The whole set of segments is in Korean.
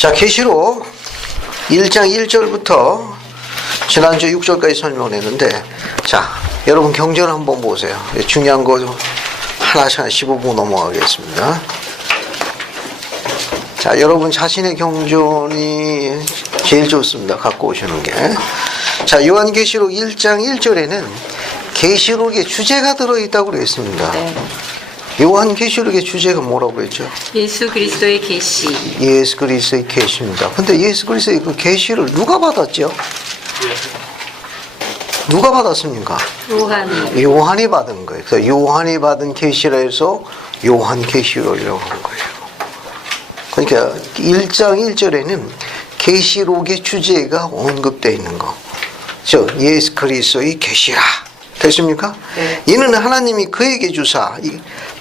자, 계시록 1장 1절부터 지난주 6절까지 설명을 했는데, 자, 여러분 경전 한번 보세요. 중요한 거 하나씩 15분 넘어가겠습니다. 자, 여러분 자신의 경전이 제일 좋습니다. 갖고 오시는 게. 자, 요한계시록 1장 1절에는 계시록의 주제가 들어있다고 그랬습니다. 네. 요한계시록의 주제가 뭐라고 그랬죠? 예수 그리스도의 계시. 예수 그리스도의 계시입니다. 근데 예수 그리스도의 그 계시를 누가 받았죠? 누가 받았습니까? 요한이. 요한이 받은 거예요. 그래서 요한이 받은 계시라 해서 요한계시록이라고 한 거예요. 그러니까 1장 1절에는 계시록의 주제가 언급되어 있는 거. 즉 예수 그리스도의 계시라. 됐습니까? 네. 이는 하나님이 그에게 주사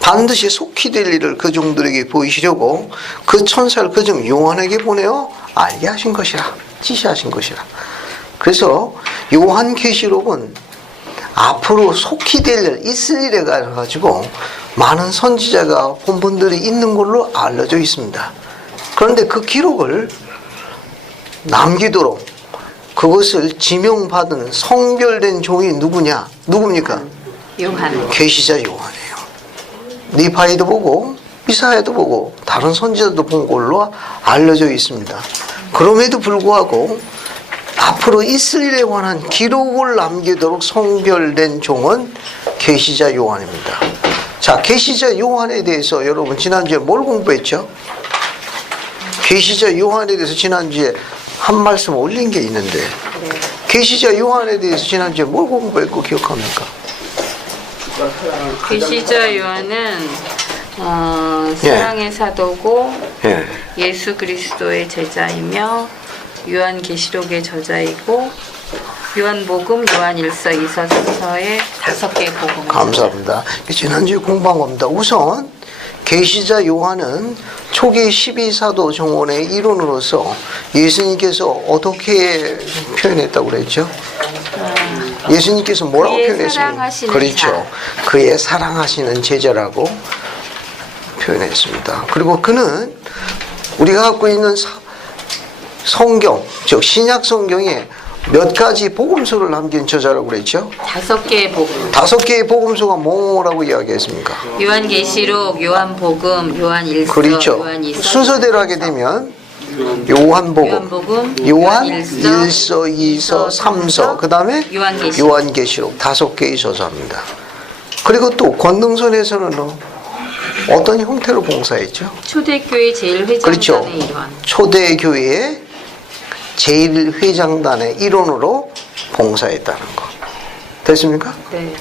반드시 속히 될 일을 그 종들에게 보이시려고 그 천사를 그 종 요한에게 보내어 알게 하신 것이라. 지시하신 것이라. 그래서 요한계시록은 앞으로 속히 될 일, 있을 일에 가지고 많은 선지자가 본분들이 있는 걸로 알려져 있습니다. 그런데 그 기록을 남기도록 그것을 지명받은 성별된 종이 누구냐? 누굽니까? 요한. 계시자 요한이에요. 니파이도 보고 이사야도 보고 다른 선지자도 본 걸로 알려져 있습니다. 그럼에도 불구하고 앞으로 있을 일에 관한 기록을 남기도록 성별된 종은 계시자 요한입니다. 자, 계시자 요한에 대해서 여러분 지난주에 뭘 공부했죠? 계시자 요한에 대해서 지난주에 한 말씀 올린 게 있는데, 계시자 요한에 대해서 지난주에 뭘 공부했고 기억합니까? 계시자 요한은 사랑의 사도고 예. 예수 그리스도의 제자이며 요한계시록의 저자이고 요한복음, 요한일서, 이서, 삼서의 5개의 복음. 감사합니다. 지난주에 공부한 겁니다. 우선 계시자 요한은 초기 12사도 정원의 일원으로서 예수님께서 어떻게 표현했다고 그랬죠? 예수님께서 뭐라고 표현했습니까? 그렇죠. 그의 사랑하시는 제자라고 표현했습니다. 그리고 그는 우리가 갖고 있는 성경, 즉 신약 성경에 몇 가지 복음서를 남긴 저자라고 그랬죠? 5개의 복음. 5개의 복음서가 뭐라고 이야기했습니까? 요한계시록, 요한복음, 요한일서, 그렇죠. 요한이서. 순서대로 하게 되면 요한복음, 요한일서, 이서, 삼서, 그 다음에 요한계시록 5개의 저자입니다. 그리고 또 권능선에서는 어떤 형태로 봉사했죠? 초대교회 제일회장단의 그렇죠. 일원. 초대교회의 제1회장단의 일원으로 봉사했다는 거. 됐습니까? 네.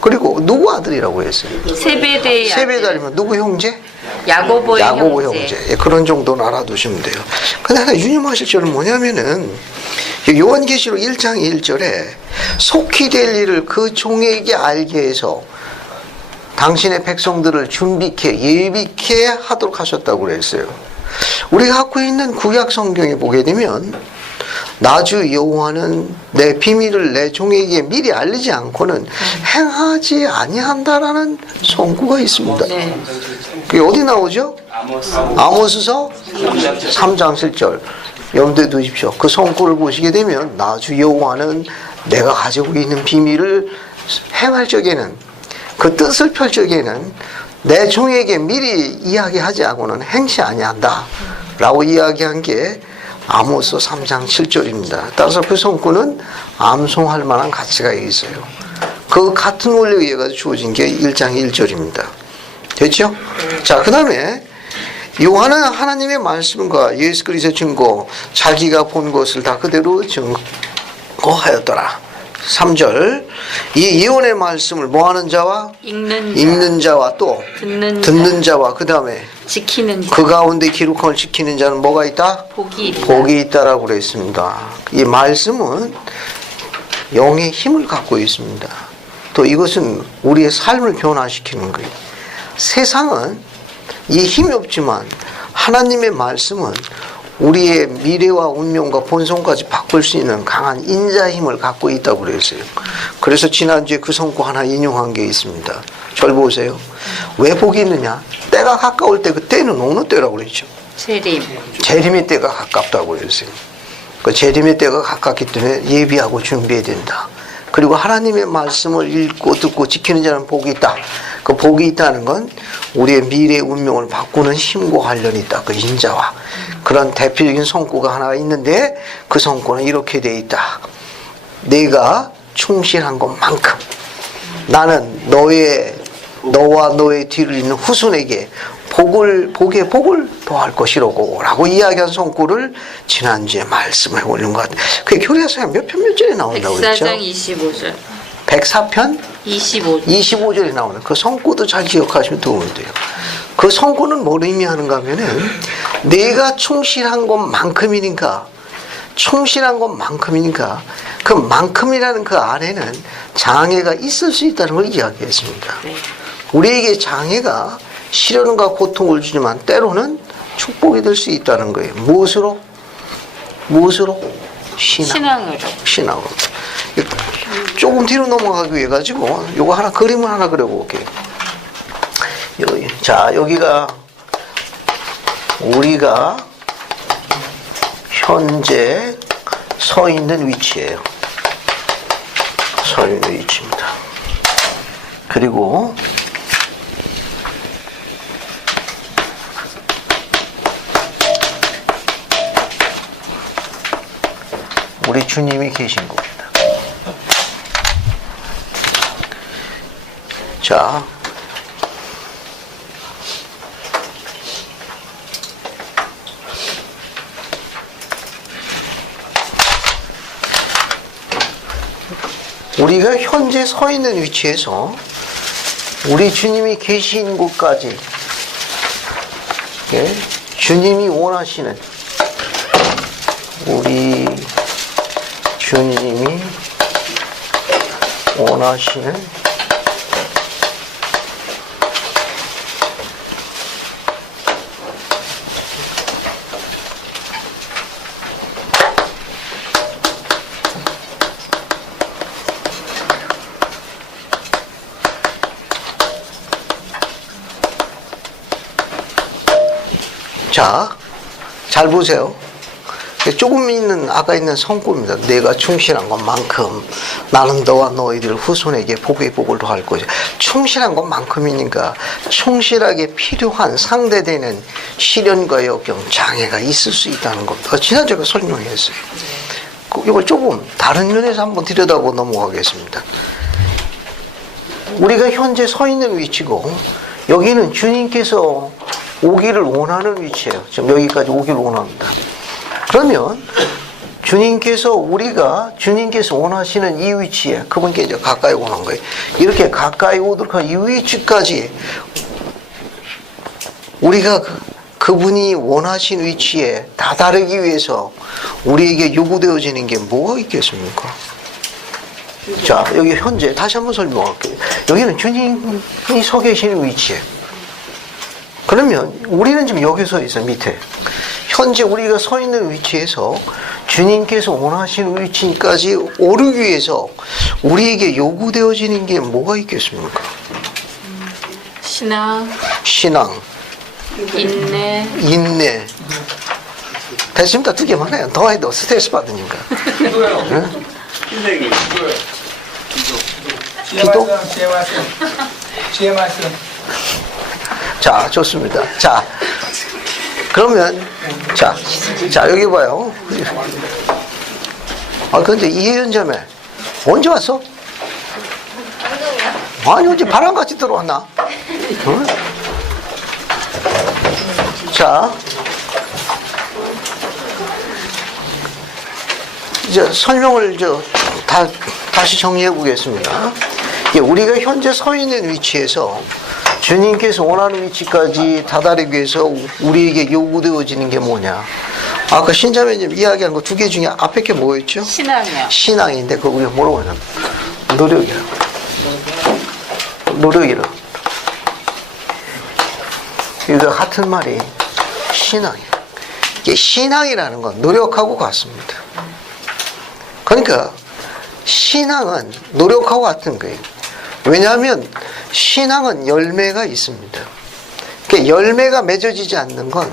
그리고 누구 아들이라고 했어요? 세베대의 세베대면 누구 형제? 야고보의 형제. 예, 그런 정도는 알아두시면 돼요. 근데 하나 유념하실 점은 뭐냐면은 요한계시록 1장 1절에 속히 될 일을 그 종에게 알게 해서 당신의 백성들을 준비케 예비케 하도록 하셨다고 그랬어요. 우리가 갖고 있는 구약 성경에 보게 되면 나주 여호와는 내 비밀을 내 종에게 미리 알리지 않고는 행하지 아니한다라는 son구가 있습니다. 네. 그게 어디 나오죠? 아모스서 3장 7절. 염두에 두십시오. 그 son구를 보시게 되면 나주 여호와는 내가 가지고 있는 비밀을 행할 적에는, 그 뜻을 펼 적에는 내 종에게 미리 이야기하지 않고는 행시 아니한다 라고 이야기한 게 아모스 3장 7절입니다. 따라서 그 son구는 암송할 만한 가치가 있어요. 그 같은 원리에 의해 주어진 게 1장 1절입니다. 됐죠? 자, 그 다음에 요한은 하나님의 말씀과 예수 그리스도의 증거, 자기가 본 것을 다 그대로 증거하였더라. 3절. 이 예언의 말씀을 뭐하는 자와? 읽는 자와 또 듣는 자와 그 다음에 지키는 자. 그 가운데 기록함을 지키는 자는 뭐가 있다? 복이 있다라고 그랬습니다. 이 말씀은 영의 힘을 갖고 있습니다. 또 이것은 우리의 삶을 변화시키는 거예요. 세상은 이 힘이 없지만 하나님의 말씀은 우리의 미래와 운명과 본성까지 바꿀 수 있는 강한 인자 힘을 갖고 있다고 그랬어요. 그래서 지난주에 그 성구 하나 인용한 게 있습니다. 절 보세요. 왜 복이 있느냐? 때가 가까울 때 그 때는 어느 때라고 그랬죠? 재림의 때가 가깝다고 그랬어요. 그 재림의 때가 가깝기 때문에 예비하고 준비해야 된다. 그리고 하나님의 말씀을 읽고 듣고 지키는 자는 복이 있다. 그 복이 있다는 건 우리의 미래의 운명을 바꾸는 힘과 관련이 있다. 그 인자와 그런 대표적인 성구가 하나 있는데 그 성구는 이렇게 돼 있다. 내가 충실한 것만큼 나는 너와 너의 뒤를 잇는 후손에게 복의 복을 더할 것이라고 라고 이야기한 성구를 지난주에 말씀해 올린 것 같아요. 그게 교리서에 몇 편 몇 절에 나온다고 그랬죠? 104장 25절. 104편 25절. 25절에 나오는 그 성구도 잘 기억하시면 도움이 돼요. 그 성구는 뭘 의미하는가 하면은 내가 충실한 것만큼이니까 그 만큼이라는 그 안에는 장애가 있을 수 있다는 걸 이야기했습니다. 네. 우리에게 장애가 시련과 고통을 주지만 때로는 축복이 될 수 있다는 거예요. 무엇으로? 신앙으로. 조금 뒤로 넘어가기 위해 가지고 요거 하나 그림을 하나 그려볼게요. 자, 여기가 우리가 현재 서 있는 위치예요. 서 있는 위치입니다. 그리고 우리 주님이 계신 겁니다. 자, 우리가 현재 서 있는 위치에서 우리 주님이 계신 곳까지 주님이 원하시는 우리 주님이 원하시는 자, 잘 보세요. 조금 있는 아까 있는 성구입니다. 내가 충실한 것만큼 나는 너와 너희들 후손에게 복의 복을 더할 것이야. 충실한 것만큼이니까 충실하게 필요한 상대되는 시련과 역경, 장애가 있을 수 있다는 겁니다. 지난주에 설명했어요. 이걸 조금 다른 면에서 한번 들여다보고 넘어가겠습니다. 우리가 현재 서 있는 위치고 여기는 주님께서 오기를 원하는 위치예요. 지금 여기까지 오기를 원합니다. 그러면 주님께서 원하시는 이 위치에 그분께 이제 가까이 오는 거예요. 이렇게 가까이 오도록 한 이 위치까지 우리가 그분이 원하신 위치에 다다르기 위해서 우리에게 요구되어지는 게 뭐가 있겠습니까? 자, 여기 현재 다시 한번 설명할게요. 여기는 주님이 서 계시는 위치에. 그러면 우리는 지금 여기 서 있어요, 밑에. 현재 우리가 서 있는 위치에서 주님께서 원하시는 위치까지 오르기 위해서 우리에게 요구되어지는 게 뭐가 있겠습니까? 신앙, 인내. 됐습니다. 두 개만 해요. 더 해도 스트레스 받으니까. 응? 기도? 자, 좋습니다. 자, 그러면 자 여기 봐요. 근데 이혜연 자매 언제 왔어? 아니, 언제 바람같이 들어왔나? 응? 자, 이제 설명을 다시 정리해 보겠습니다. 우리가 현재 서 있는 위치에서 주님께서 원하는 위치까지 다다르기 위해서 우리에게 요구되어지는 게 뭐냐? 아까 신자매님 이야기한 거 두 개 중에 앞에 게 뭐였죠? 신앙이요. 신앙인데 그거 우리가 뭐라고 하냐? 노력이라. 이거 같은 말이 신앙이에요. 이게 신앙이라는 건 노력하고 같습니다. 그러니까 신앙은 노력하고 같은 거예요. 왜냐하면 신앙은 열매가 있습니다. 그러니까 열매가 맺어지지 않는 건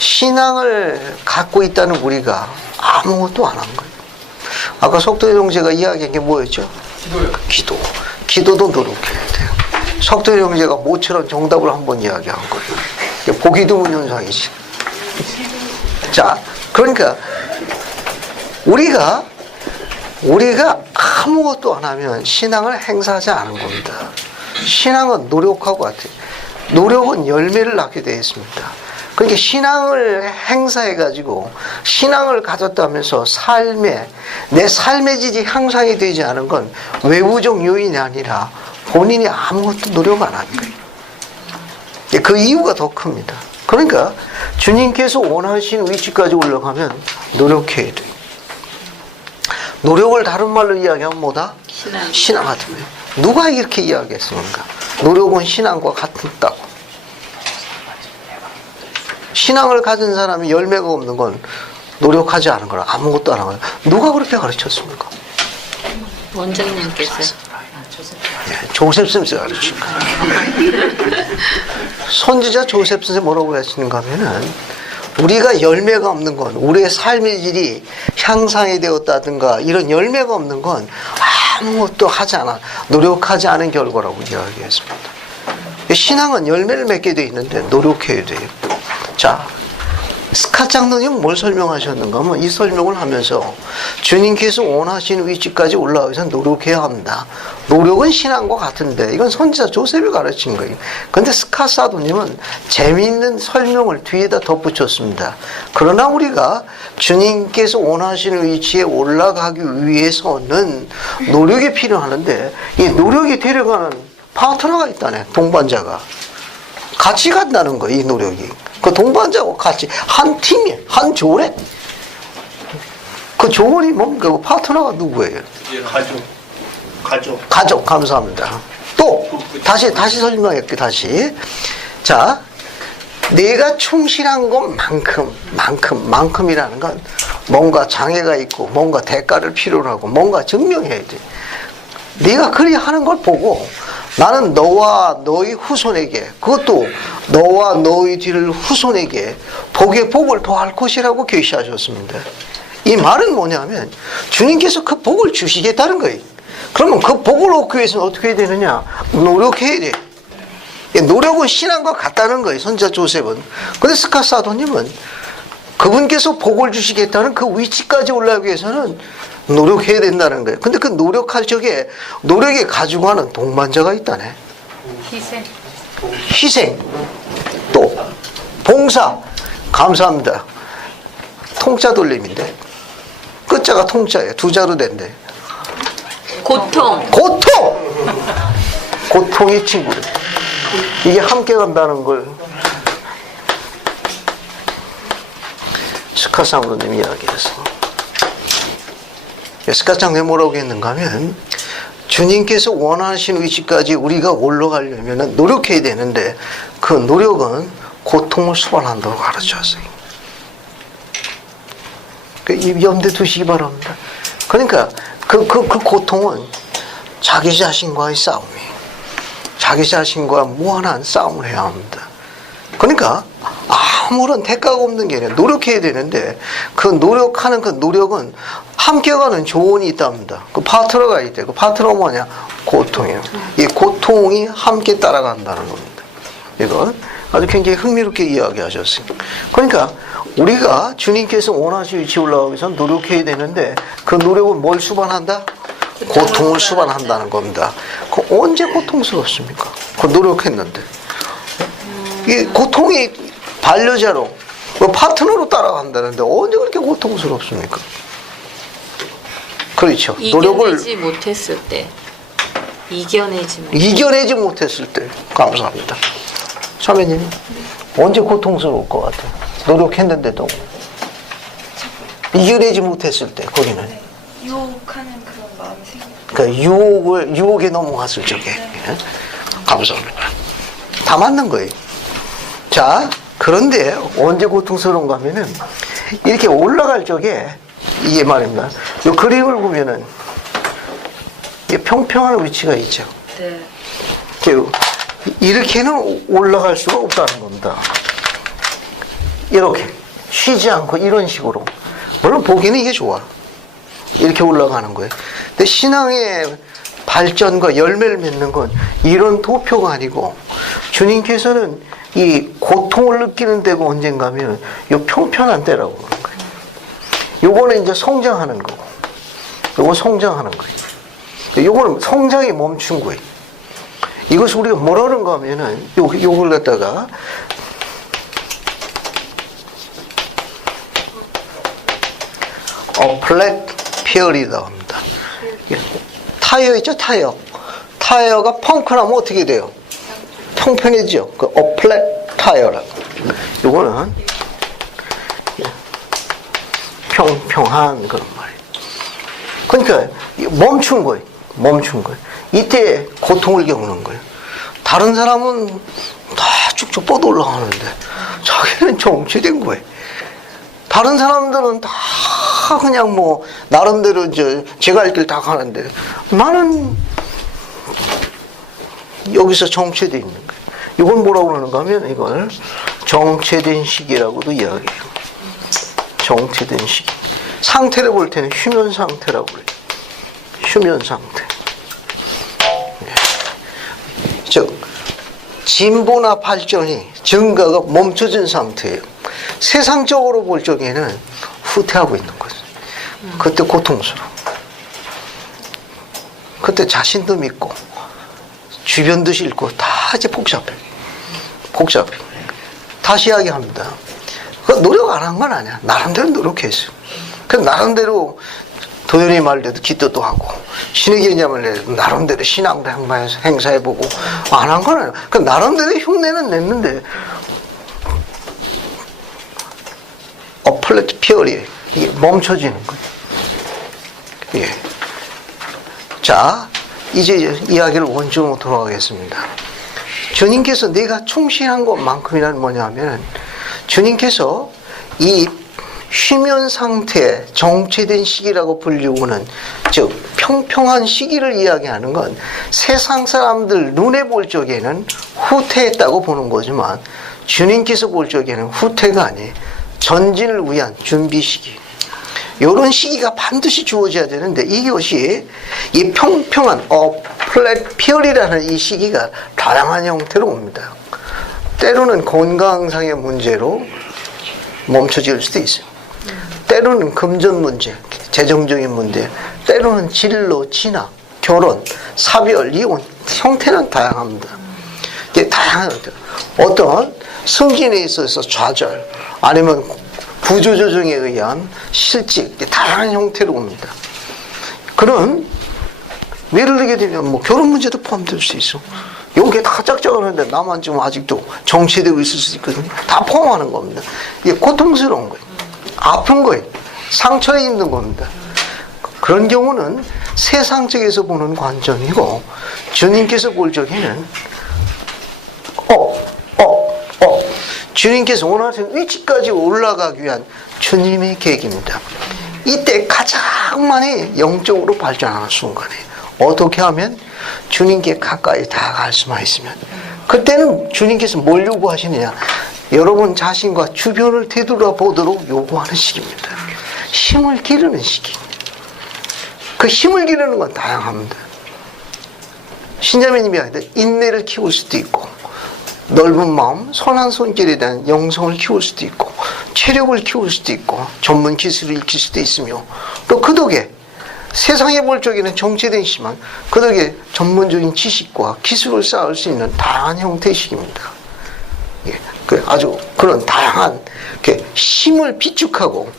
신앙을 갖고 있다는 우리가 아무것도 안 한 거예요. 아까 석도의 형제가 이야기한 게 뭐였죠? 기도. 기도도 노력해야 돼요. 석도의 형제가 모처럼 정답을 한번 이야기한 거예요. 이게 보기 드문 현상이지. 자, 그러니까 우리가 아무것도 안 하면 신앙을 행사하지 않은 겁니다. 신앙은 노력하고 같아요. 노력은 열매를 낳게 되어 있습니다. 그러니까 신앙을 행사해가지고 신앙을 가졌다면서 내 삶의 질이 향상이 되지 않은 건 외부적 요인이 아니라 본인이 아무것도 노력 안 한 거예요. 그 이유가 더 큽니다. 그러니까 주님께서 원하시는 위치까지 올라가면 노력해야 돼요. 노력을 다른 말로 이야기하면 뭐다? 신앙 같은 거예요. 누가 이렇게 이야기했습니까? 노력은 신앙과 같다고. 신앙을 가진 사람이 열매가 없는 건 노력하지 않은 거라 아무것도 안 한 거예요. 누가 그렇게 가르쳤습니까? 원장님께서. 조셉 스미스가 가르친 거예요. 선지자 조셉 스미스 뭐라고 하시는가 하면은 우리가 열매가 없는 건 우리의 삶의 질이 향상이 되었다든가 이런 열매가 없는 건 아무것도 하지 않아 노력하지 않은 결과라고 이야기했습니다. 신앙은 열매를 맺게 돼 있는데 노력해야 돼요. 자, 스캇 장로님 뭘 설명하셨는가 하면 이 설명을 하면서 주님께서 원하시는 위치까지 올라가기 위해서 노력해야 합니다. 노력은 신앙과 같은데 이건 선지자 조셉이 가르친 거예요. 그런데 스캇 사도님은 재미있는 설명을 뒤에다 덧붙였습니다. 그러나 우리가 주님께서 원하시는 위치에 올라가기 위해서는 노력이 필요하는데 이 노력이 데려가는 파트너가 있다네. 동반자가 같이 간다는 거예요. 이 노력이 그 동반자하고 같이 한 팀이에요. 한 조례. 그 조언이 뭡니까? 그 파트너가 누구예요? 가족. 감사합니다. 또 다시 설명할게요. 다시. 자, 내가 충실한 것만큼이라는 건 뭔가 장애가 있고 뭔가 대가를 필요로 하고 뭔가 증명해야 돼. 네가 그리 하는 걸 보고 나는 너와 너희 후손에게 그것도 너와 너희 뒤를 후손에게 복의 복을 더할 것이라고 계시하셨습니다. 이 말은 뭐냐면 주님께서 그 복을 주시겠다는 거예요. 그러면 그 복을 얻기 위해서는 어떻게 해야 되느냐? 노력해야 돼. 노력은 신앙과 같다는 거예요. 선지자 조셉은. 근데 스캇 사도님은 그분께서 복을 주시겠다는 그 위치까지 올라가기 위해서는 노력해야 된다는 거예요. 근데 그 노력할 적에 노력에 가지고 하는 동반자가 있다네. 희생. 또 봉사. 감사합니다. 통짜 돌림인데 끝자가 통짜예요. 두 자로 된대. 고통의 친구. 이게 함께 간다는 걸 스캇 장로님이 이야기했어. 스캇 장로님이 뭐라고 했는가 하면 주님께서 원하시는 위치까지 우리가 올라가려면 노력해야 되는데 그 노력은 고통을 수반한다고 가르쳤어요. 염두에 두시기 바랍니다. 그러니까 그 고통은 자기 자신과의 싸움이에요. 자기 자신과 무한한 싸움을 해야 합니다. 그러니까 아무런 대가가 없는 게 아니라 노력해야 되는데 그 노력하는 그 노력은 함께 가는 조언이 있답니다. 그 파트너가 있대. 그 파트너가 뭐냐? 고통이에요. 이 고통이 함께 따라간다는 겁니다. 이건 아주 굉장히 흥미롭게 이야기하셨어요. 그러니까 우리가 주님께서 원하시는 위치에 올라가기 위해서 노력해야 되는데 그 노력은 뭘 수반한다? 고통을 수반한다는 겁니다. 그 언제 고통스럽습니까? 그 노력했는데. 이 고통이 반려자로 파트너로 따라간다는데 언제 그렇게 고통스럽습니까? 그렇죠. 이겨내지 못했을 때. 이겨내지 못했을 때. 감사합니다. 사모님 언제 고통스러울 것 같아요? 노력했는데도 이겨내지 못했을 때. 거기는 유혹하는 그런 마음이 생겨요. 그러니까 유혹에 넘어갔을 적에. 감사합니다. 다 맞는 거예요. 자, 그런데 언제 고통스러운가 하면은 이렇게 올라갈 적에 이게 말입니다. 이 그림을 보면은 이게 평평한 위치가 있죠. 네. 이렇게는 올라갈 수가 없다는 겁니다. 이렇게 쉬지 않고 이런 식으로. 물론 보기는 이게 좋아. 이렇게 올라가는 거예요. 근데 신앙의 발전과 열매를 맺는 건 이런 도표가 아니고 주님께서는 이 고통을 느끼는 때가 언젠가 하면 이 평편한 때라고 그러는 거예요. 요거는 이제 성장하는 거고, 요거 성장하는 거예요. 요거는 성장이 멈춘 거예요. 이것을 우리가 뭐라는가 하면은 요걸 갖다가 플랫 피어리라고 합니다. 타이어 있죠, 타이어. 타이어가 펑크나면 어떻게 돼요? 평평해지죠. 그 플랫 타이어라고. 요거는 평평한 그런 말이에요. 그러니까 멈춘 거예요. 멈춘 거예요. 이때 고통을 겪는 거예요. 다른 사람은 다 쭉쭉 뻗어 올라가는데 자기는 정체된 거예요. 다른 사람들은 다 그냥 뭐 나름대로 이제 제가 할 길 다 가는데 나는 여기서 정체되어 있는 거예요. 이걸 뭐라고 그러는가 하면 이걸 정체된 시기라고도 이야기해요. 정체된 시기. 상태를 볼 때는 휴면 상태라고 그래요. 휴면 상태. 즉 진보나 발전이 증가가 멈춰진 상태예요. 세상적으로 볼 적에는 후퇴하고 있는 거죠. 그때 고통스러워. 그때 자신도 믿고 주변도 싫고 다 이제 복잡해. 복잡해. 다시 이야기합니다. 그 노력 안 한 건 아니야. 나름대로 노력했어요. 그 나름대로 도현이 말대로 기도도 하고 신의 개념을 내도 나름대로 신앙도 행사해보고 안 한 건 아니야. 그 나름대로 흉내는 냈는데 플랫 피어리 이게 멈춰지는 거예요. 예. 자, 이제 이야기를 원점으로 돌아가겠습니다. 주님께서 내가 충실한 것만큼이란 뭐냐면 주님께서 이 휴면 상태, 정체된 시기라고 불리우는 즉 평평한 시기를 이야기하는 건 세상 사람들 눈에 볼 적에는 후퇴했다고 보는 거지만 주님께서 볼 적에는 후퇴가 아니에요. 전진을 위한 준비 시기. 이런 시기가 반드시 주어져야 되는데 이것이 이 평평한 플랫 피어리라는 이 시기가 다양한 형태로 옵니다. 때로는 건강상의 문제로 멈춰질 수도 있어요. 때로는 금전 문제, 재정적인 문제, 때로는 진로, 진학, 결혼, 사별, 이혼 형태는 다양합니다. 이게 다양한 형태. 어떤 승진에 있어서 좌절, 아니면 구조조정에 의한 실직, 다양한 형태로 옵니다. 그런 예를 들게 되면 뭐 결혼 문제도 포함될 수 있어. 여기 다 짝짝하는데 나만 지금 아직도 정체되고 있을 수 있거든요. 다 포함하는 겁니다. 이게 고통스러운 거예요. 아픈 거예요. 상처에 있는 겁니다. 그런 경우는 세상적에서 보는 관점이고 주님께서 볼 적에는 주님께서 원하시는 위치까지 올라가기 위한 주님의 계획입니다. 이때 가장 많이 영적으로 발전하는 순간이에요. 어떻게 하면 주님께 가까이 다가갈 수만 있으면 그때는 주님께서 뭘 요구하시느냐, 여러분 자신과 주변을 되돌아보도록 요구하는 시기입니다. 힘을 기르는 시기. 그 힘을 기르는 건 다양합니다. 신자매님이 하는데 인내를 키울 수도 있고 넓은 마음, 선한 손길에 대한 영성을 키울 수도 있고 체력을 키울 수도 있고 전문 기술을 익힐 수도 있으며 또 그 덕에 세상에 볼 적에는 정체된 시지만 그 덕에 전문적인 지식과 기술을 쌓을 수 있는 다양한 형태의 시기입니다. 예, 아주 그런 다양한 힘을 비축하고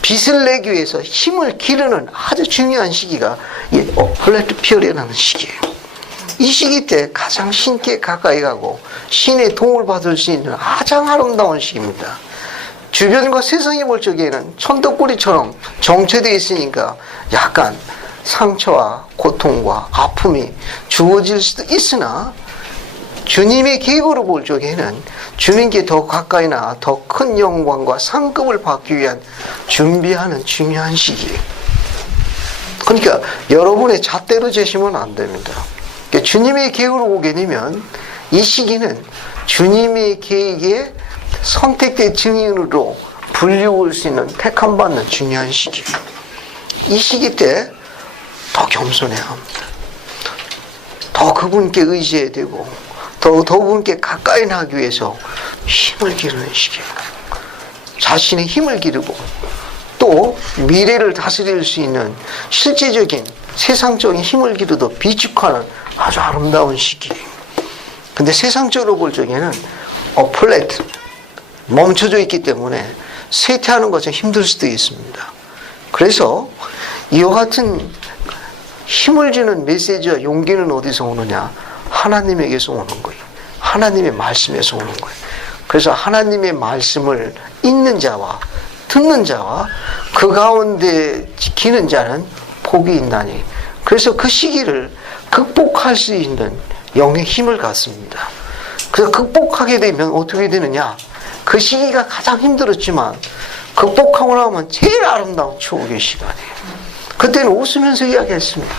빛을 내기 위해서 힘을 기르는 아주 중요한 시기가 이 플랫 피어리라는 시기예요. 이 시기 때 가장 신께 가까이 가고 신의 도움을 받을 수 있는 가장 아름다운 시기입니다. 주변과 세상이 볼 적에는 천덕꾸리처럼 정체되어 있으니까 약간 상처와 고통과 아픔이 주어질 수도 있으나 주님의 계획으로 볼 적에는 주님께 더 가까이나 더 큰 영광과 상급을 받기 위한 준비하는 중요한 시기예요. 그러니까 여러분의 잣대로 재시면 안 됩니다. 주님의 계획으로 보게 되면 이 시기는 주님의 계획에 선택된 증인으로 불리울 수 있는 택함받는 중요한 시기. 이 시기 때 더 겸손해야 합니다. 더 그분께 의지해야 되고 더 그분께 가까이 나기 위해서 힘을 기르는 시기예요. 자신의 힘을 기르고 또 미래를 다스릴 수 있는 실제적인 세상적인 힘을 기르도 비축하는 아주 아름다운 시기예요. 근데 세상적으로 볼 적에는 플랫 멈춰져 있기 때문에 쇠퇴하는 것이 힘들 수도 있습니다. 그래서 이와 같은 힘을 주는 메시지와 용기는 어디서 오느냐? 하나님에게서 오는 거예요. 하나님의 말씀에서 오는 거예요. 그래서 하나님의 말씀을 읽는 자와 듣는 자와 그 가운데 지키는 자는 복이 있나니. 그래서 그 시기를 극복할 수 있는 영의 힘을 갖습니다. 그래서 극복하게 되면 어떻게 되느냐? 그 시기가 가장 힘들었지만 극복하고 나면 제일 아름다운 추억의 시간이에요. 그때는 웃으면서 이야기했습니다.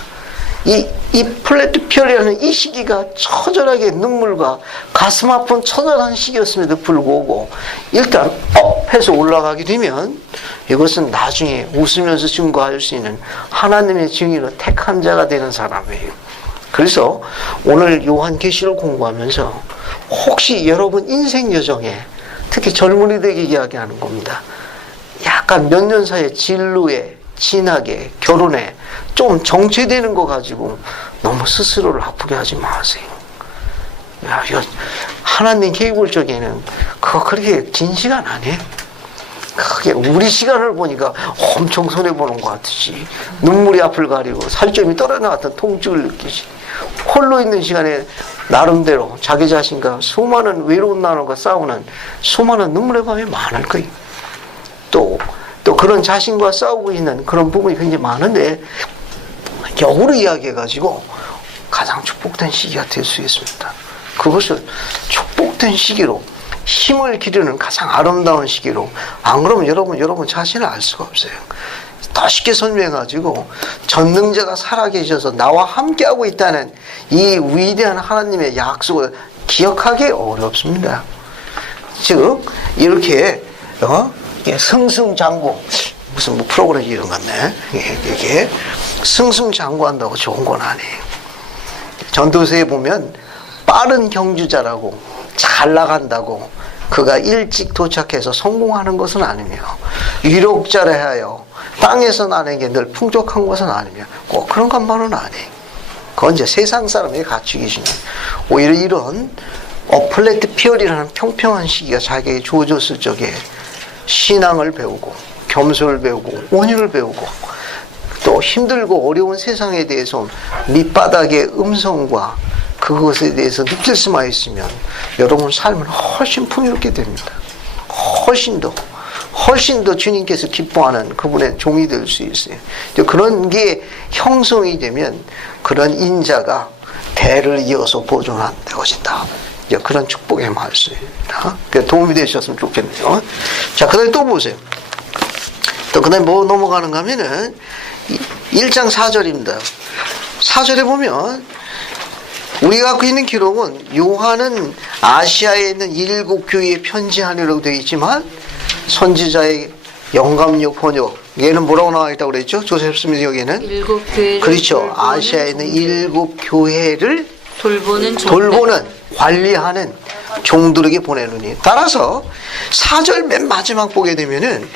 이 플랫피어리라는 이 시기가 처절하게 눈물과 가슴 아픈 처절한 시기였음에도 불구하고 일단 해서 올라가게 되면 이것은 나중에 웃으면서 증거할 수 있는 하나님의 증인으로 택한 자가 되는 사람이에요. 그래서 오늘 요한계시를 공부하면서 혹시 여러분 인생 여정에 특히 젊은이들에게 이야기하는 겁니다. 약간 몇 년 사이에 진로에 진학에 결혼에 좀 정체되는 거 가지고 너무 스스로를 아프게 하지 마세요. 야, 이거 하나님 계획 볼 적에는 그거 그렇게 긴 시간 아니에요. 그게 우리 시간을 보니까 엄청 손해보는 것 같듯이 눈물이 앞을 가리고 살점이 떨어나왔던 통증을 느끼지. 홀로 있는 시간에 나름대로 자기 자신과 수많은 외로운 나눔과 싸우는 수많은 눈물의 밤이 많을 거예요. 또 그런 자신과 싸우고 있는 그런 부분이 굉장히 많은데 역으로 이야기해가지고 가장 축복된 시기가 될 수 있습니다. 그것을 축복된 시기로 힘을 기르는 가장 아름다운 시기로 안 그러면 여러분 자신을 알 수가 없어요. 더 쉽게 설명해가지고 전능자가 살아계셔서 나와 함께하고 있다는 이 위대한 하나님의 약속을 기억하기 어렵습니다. 즉 이렇게 승승장구 무슨 뭐 프로그램 이런 것 같네. 이게 승승장구한다고 좋은 건 아니에요. 전도서에 보면 빠른 경주자라고 잘 나간다고 그가 일찍 도착해서 성공하는 것은 아니며 유력자라 하여 땅에서 나는 게 늘 풍족한 것은 아니며 꼭 그런 것만은 아니에요. 그건 이제 세상 사람의 가치이시네. 오히려 이런 플랫 피어리라는 평평한 시기가 자기에게 주어졌을 적에 신앙을 배우고 겸손을 배우고 온유를 배우고 또 힘들고 어려운 세상에 대해서 밑바닥의 음성과 그것에 대해서 느낄 수만 있으면 여러분 삶은 훨씬 풍요롭게 됩니다. 훨씬 더 주님께서 기뻐하는 그분의 종이 될 수 있어요. 그런 게 형성이 되면 그런 인자가 대를 이어서 보존하는 것이다. 그런 축복의 말씀입니다. 도움이 되셨으면 좋겠네요. 자, 그 다음에 또 보세요. 또 그 다음에 뭐 넘어가는가 하면은 1장 4절입니다. 4절에 보면 우리가 갖고 있는 기록은 요한은 아시아에 있는 7 교회에 편지하느라고 되어 있지만 선지자의 영감력 번역 얘는 뭐라고 나와 있다고 그랬죠? 조셉 스미스 여기에는 7 교회를 그렇죠. 아시아에 있는 7 교회를 돌보는 관리하는 종들에게 보내느니. 따라서 4절 맨 마지막 보게 되면은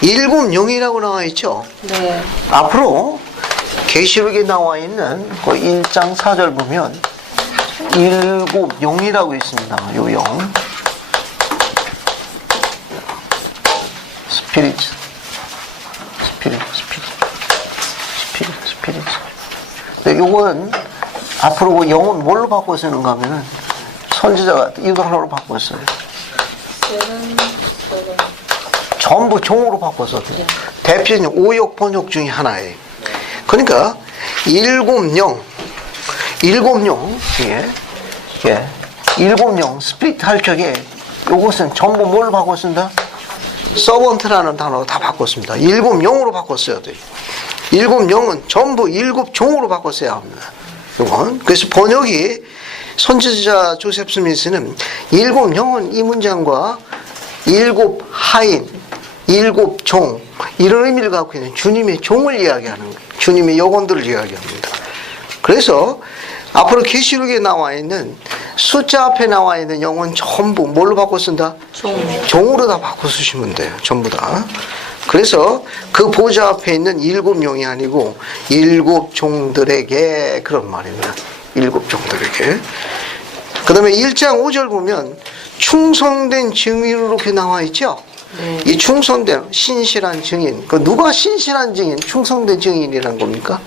7 영이라고 나와 있죠. 네. 앞으로 계시록에 나와 있는 그 1장 4절 보면 7 영이라고 있습니다. 요 영. 스피릿. 근데 요건 앞으로 그 영은 뭘로 바꿔 쓰는가 하면은 선지자가 이거 하나로 바꿨어요. 전부 종으로 바꿔서 대표적인 오역 번역 중에 하나예요. 그러니까 7 스플릿 할 적에 이것은 전부 뭘 바꿔 쓴다? 서번트라는 단어로 다 바꿨습니다. 7 영으로 바꿨어야 돼요. 7 영은 전부 7 종으로 바꿨어야 합니다. 이건 그래서 번역이 선지자 조셉 스미스는 7 영혼 이 문장과 7 하인, 7 종 이런 의미를 갖고 있는 주님의 종을 이야기하는 거예요. 주님의 영혼들을 이야기합니다. 그래서 앞으로 계시록에 나와 있는 숫자 앞에 나와 있는 영혼 전부 뭘로 바꿔 쓴다? 종으로 다 바꿔 쓰시면 돼요. 전부 다. 그래서 그 보좌 앞에 있는 7 영이 아니고 7 종들에게 그런 말입니다. 7 종들에게. 그 다음에 1장 5절 보면 충성된 증인으로 이렇게 나와 있죠. 네. 이 충성된 신실한 증인. 그 누가 신실한 증인, 충성된 증인이라는 겁니까?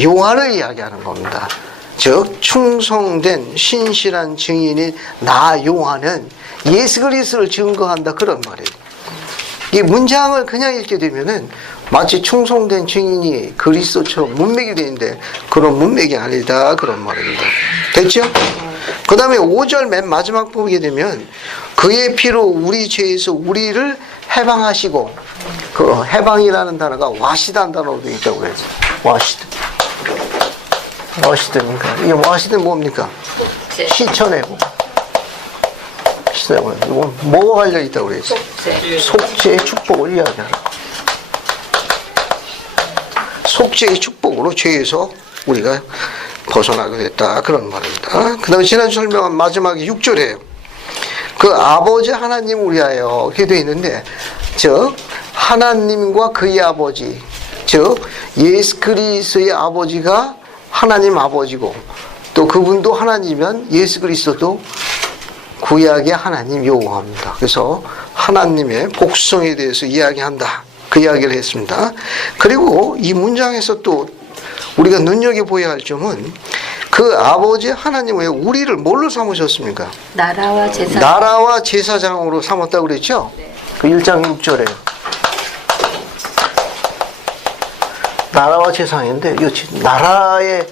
요한을 이야기하는 겁니다. 즉 충성된 신실한 증인인 나 요한은 예수 그리스도를 증거한다 그런 말이에요. 이 문장을 그냥 읽게 되면은 마치 충성된 증인이 그리스도처럼 문맥이 되는데 그런 문맥이 아니다 그런 말입니다. 됐죠? 그 다음에 5절 맨 마지막 보게 되면 그의 피로 우리 죄에서 우리를 해방하시고, 그 해방이라는 단어가 와시다는 단어로 되어 있다고 그래요. 와시드. 와시드니까 이게 와시드는 뭡니까? 씻어내고. 씻어내고. 이건 뭐가 관련 있다고 그랬어? 속죄의 축복을 이야기하는 거. 속죄의 축복으로 죄에서 우리가 벗어나게 됐다 그런 말입니다. 그 다음에 지난주 설명한 마지막에 6절에 그 아버지 하나님을 위하여 이렇게 되어 있는데, 즉 하나님과 그의 아버지, 즉 예수 그리스도의 아버지가 하나님 아버지고 또 그분도 하나님이면 예수 그리스도도 구약의 하나님 여호와입니다. 그래서 하나님의 복성에 대해서 이야기한다 그 이야기를 했습니다. 그리고 이 문장에서 또 우리가 눈여겨보아야 할 점은 그 아버지 하나님 외에 우리를 뭘로 삼으셨습니까? 나라와 제사장으로 삼았다고 그랬죠? 네. 그 1장 6절에 나라와 제사장인데 이 나라의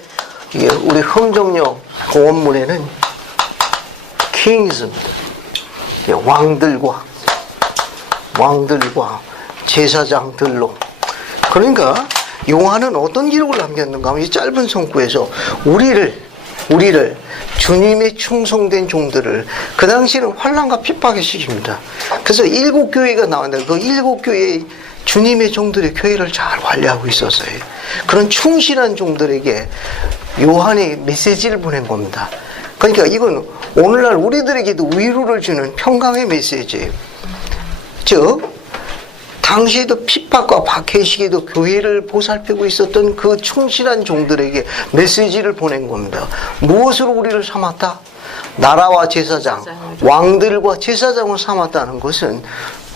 이게 우리 흥정역 원문에는 kings입니다. 왕들과 제사장들로. 그러니까 요한은 어떤 기록을 남겼는가 하면 이 짧은 성구에서 우리를 주님의 충성된 종들을, 그 당시에는 환난과 핍박의 시기입니다. 그래서 7 교회가 나왔는데 그 7 교회의 주님의 종들의 교회를 잘 관리하고 있었어요. 그런 충실한 종들에게 요한이 메시지를 보낸 겁니다. 그러니까 이건 오늘날 우리들에게도 위로를 주는 평강의 메시지예요. 즉 당시에도 핍박과 박해 시기에도 교회를 보살피고 있었던 그 충실한 종들에게 메시지를 보낸 겁니다. 무엇으로 우리를 삼았다? 나라와 제사장, 왕들과 제사장을 삼았다는 것은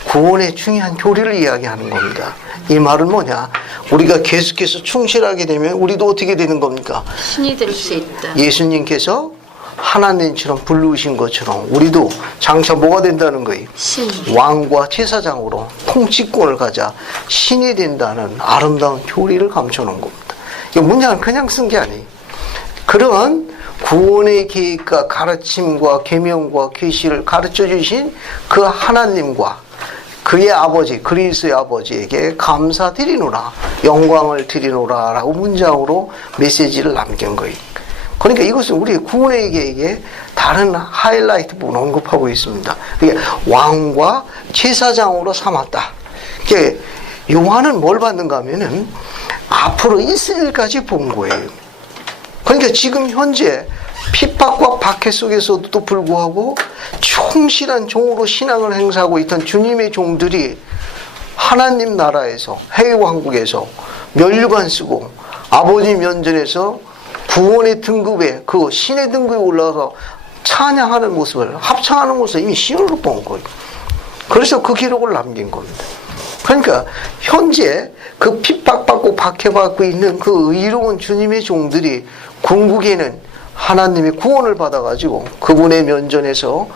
구원의 중요한 교리를 이야기하는 겁니다. 이 말은 뭐냐? 우리가 계속해서 충실하게 되면 우리도 어떻게 되는 겁니까? 신이 될 수 있다. 예수님께서 하나님처럼 부르신 것처럼 우리도 장차 뭐가 된다는 거예요? 왕과 제사장으로 통치권을 가자 신이 된다는 아름다운 교리를 감춰놓은 겁니다. 이 문장은 그냥 쓴 게 아니에요. 그런 구원의 계획과 가르침과 계명과 계시를 가르쳐 주신 그 하나님과 그의 아버지 그리스도의 아버지에게 감사드리노라, 영광을 드리노라 라고 문장으로 메시지를 남긴 거예요. 그러니까 이것은 우리 구원의 계획에 다른 하이라이트 부분을 언급하고 있습니다. 이게 왕과 제사장으로 삼았다. 이게 요한은 뭘 받는가 하면은 앞으로 있을 일까지 본 거예요. 그러니까 지금 현재 핍박과 박해 속에서도 불구하고 충실한 종으로 신앙을 행사하고 있던 주님의 종들이 하나님 나라에서, 해외왕국에서 면류관 쓰고 아버지 면전에서 구원의 등급에, 그 신의 등급에 올라가서 찬양하는 모습을, 합창하는 모습을 이미 시험으로 본 거예요. 그래서 그 기록을 남긴 겁니다. 그러니까 현재 그 핍박받고 박해받고 있는 그 의로운 주님의 종들이 궁극에는 하나님의 구원을 받아가지고 그분의 면전에서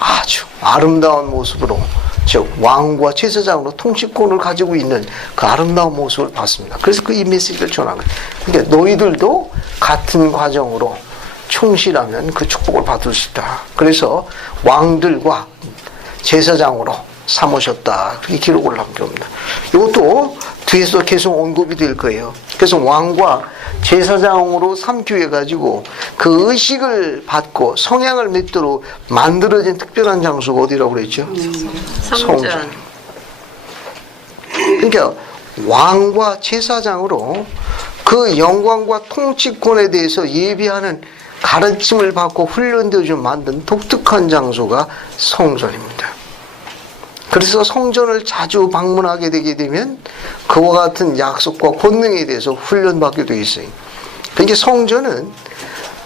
아주 아름다운 모습으로, 즉 왕과 제사장으로 통치권을 가지고 있는 그 아름다운 모습을 봤습니다. 그래서 그 이 메시지를 전한 거예요. 그러니까 너희들도 같은 과정으로 충실하면 그 축복을 받을 수 있다. 그래서 왕들과 제사장으로 삼으셨다. 이 기록을 남깁니다. 이것도 뒤에서 계속 언급이 될 거예요. 그래서 왕과 제사장으로 삼기해가지고 그 의식을 받고 성향을 맺도록 만들어진 특별한 장소가 어디라고 그랬죠? 성전. 그러니까 왕과 제사장으로 그 영광과 통치권에 대해서 예비하는 가르침을 받고 훈련되어 만든 독특한 장소가 성전입니다. 그래서 성전을 자주 방문하게 되게 되면 그와 같은 약속과 권능에 대해서 훈련받게 되어 있어요. 그러니까 성전은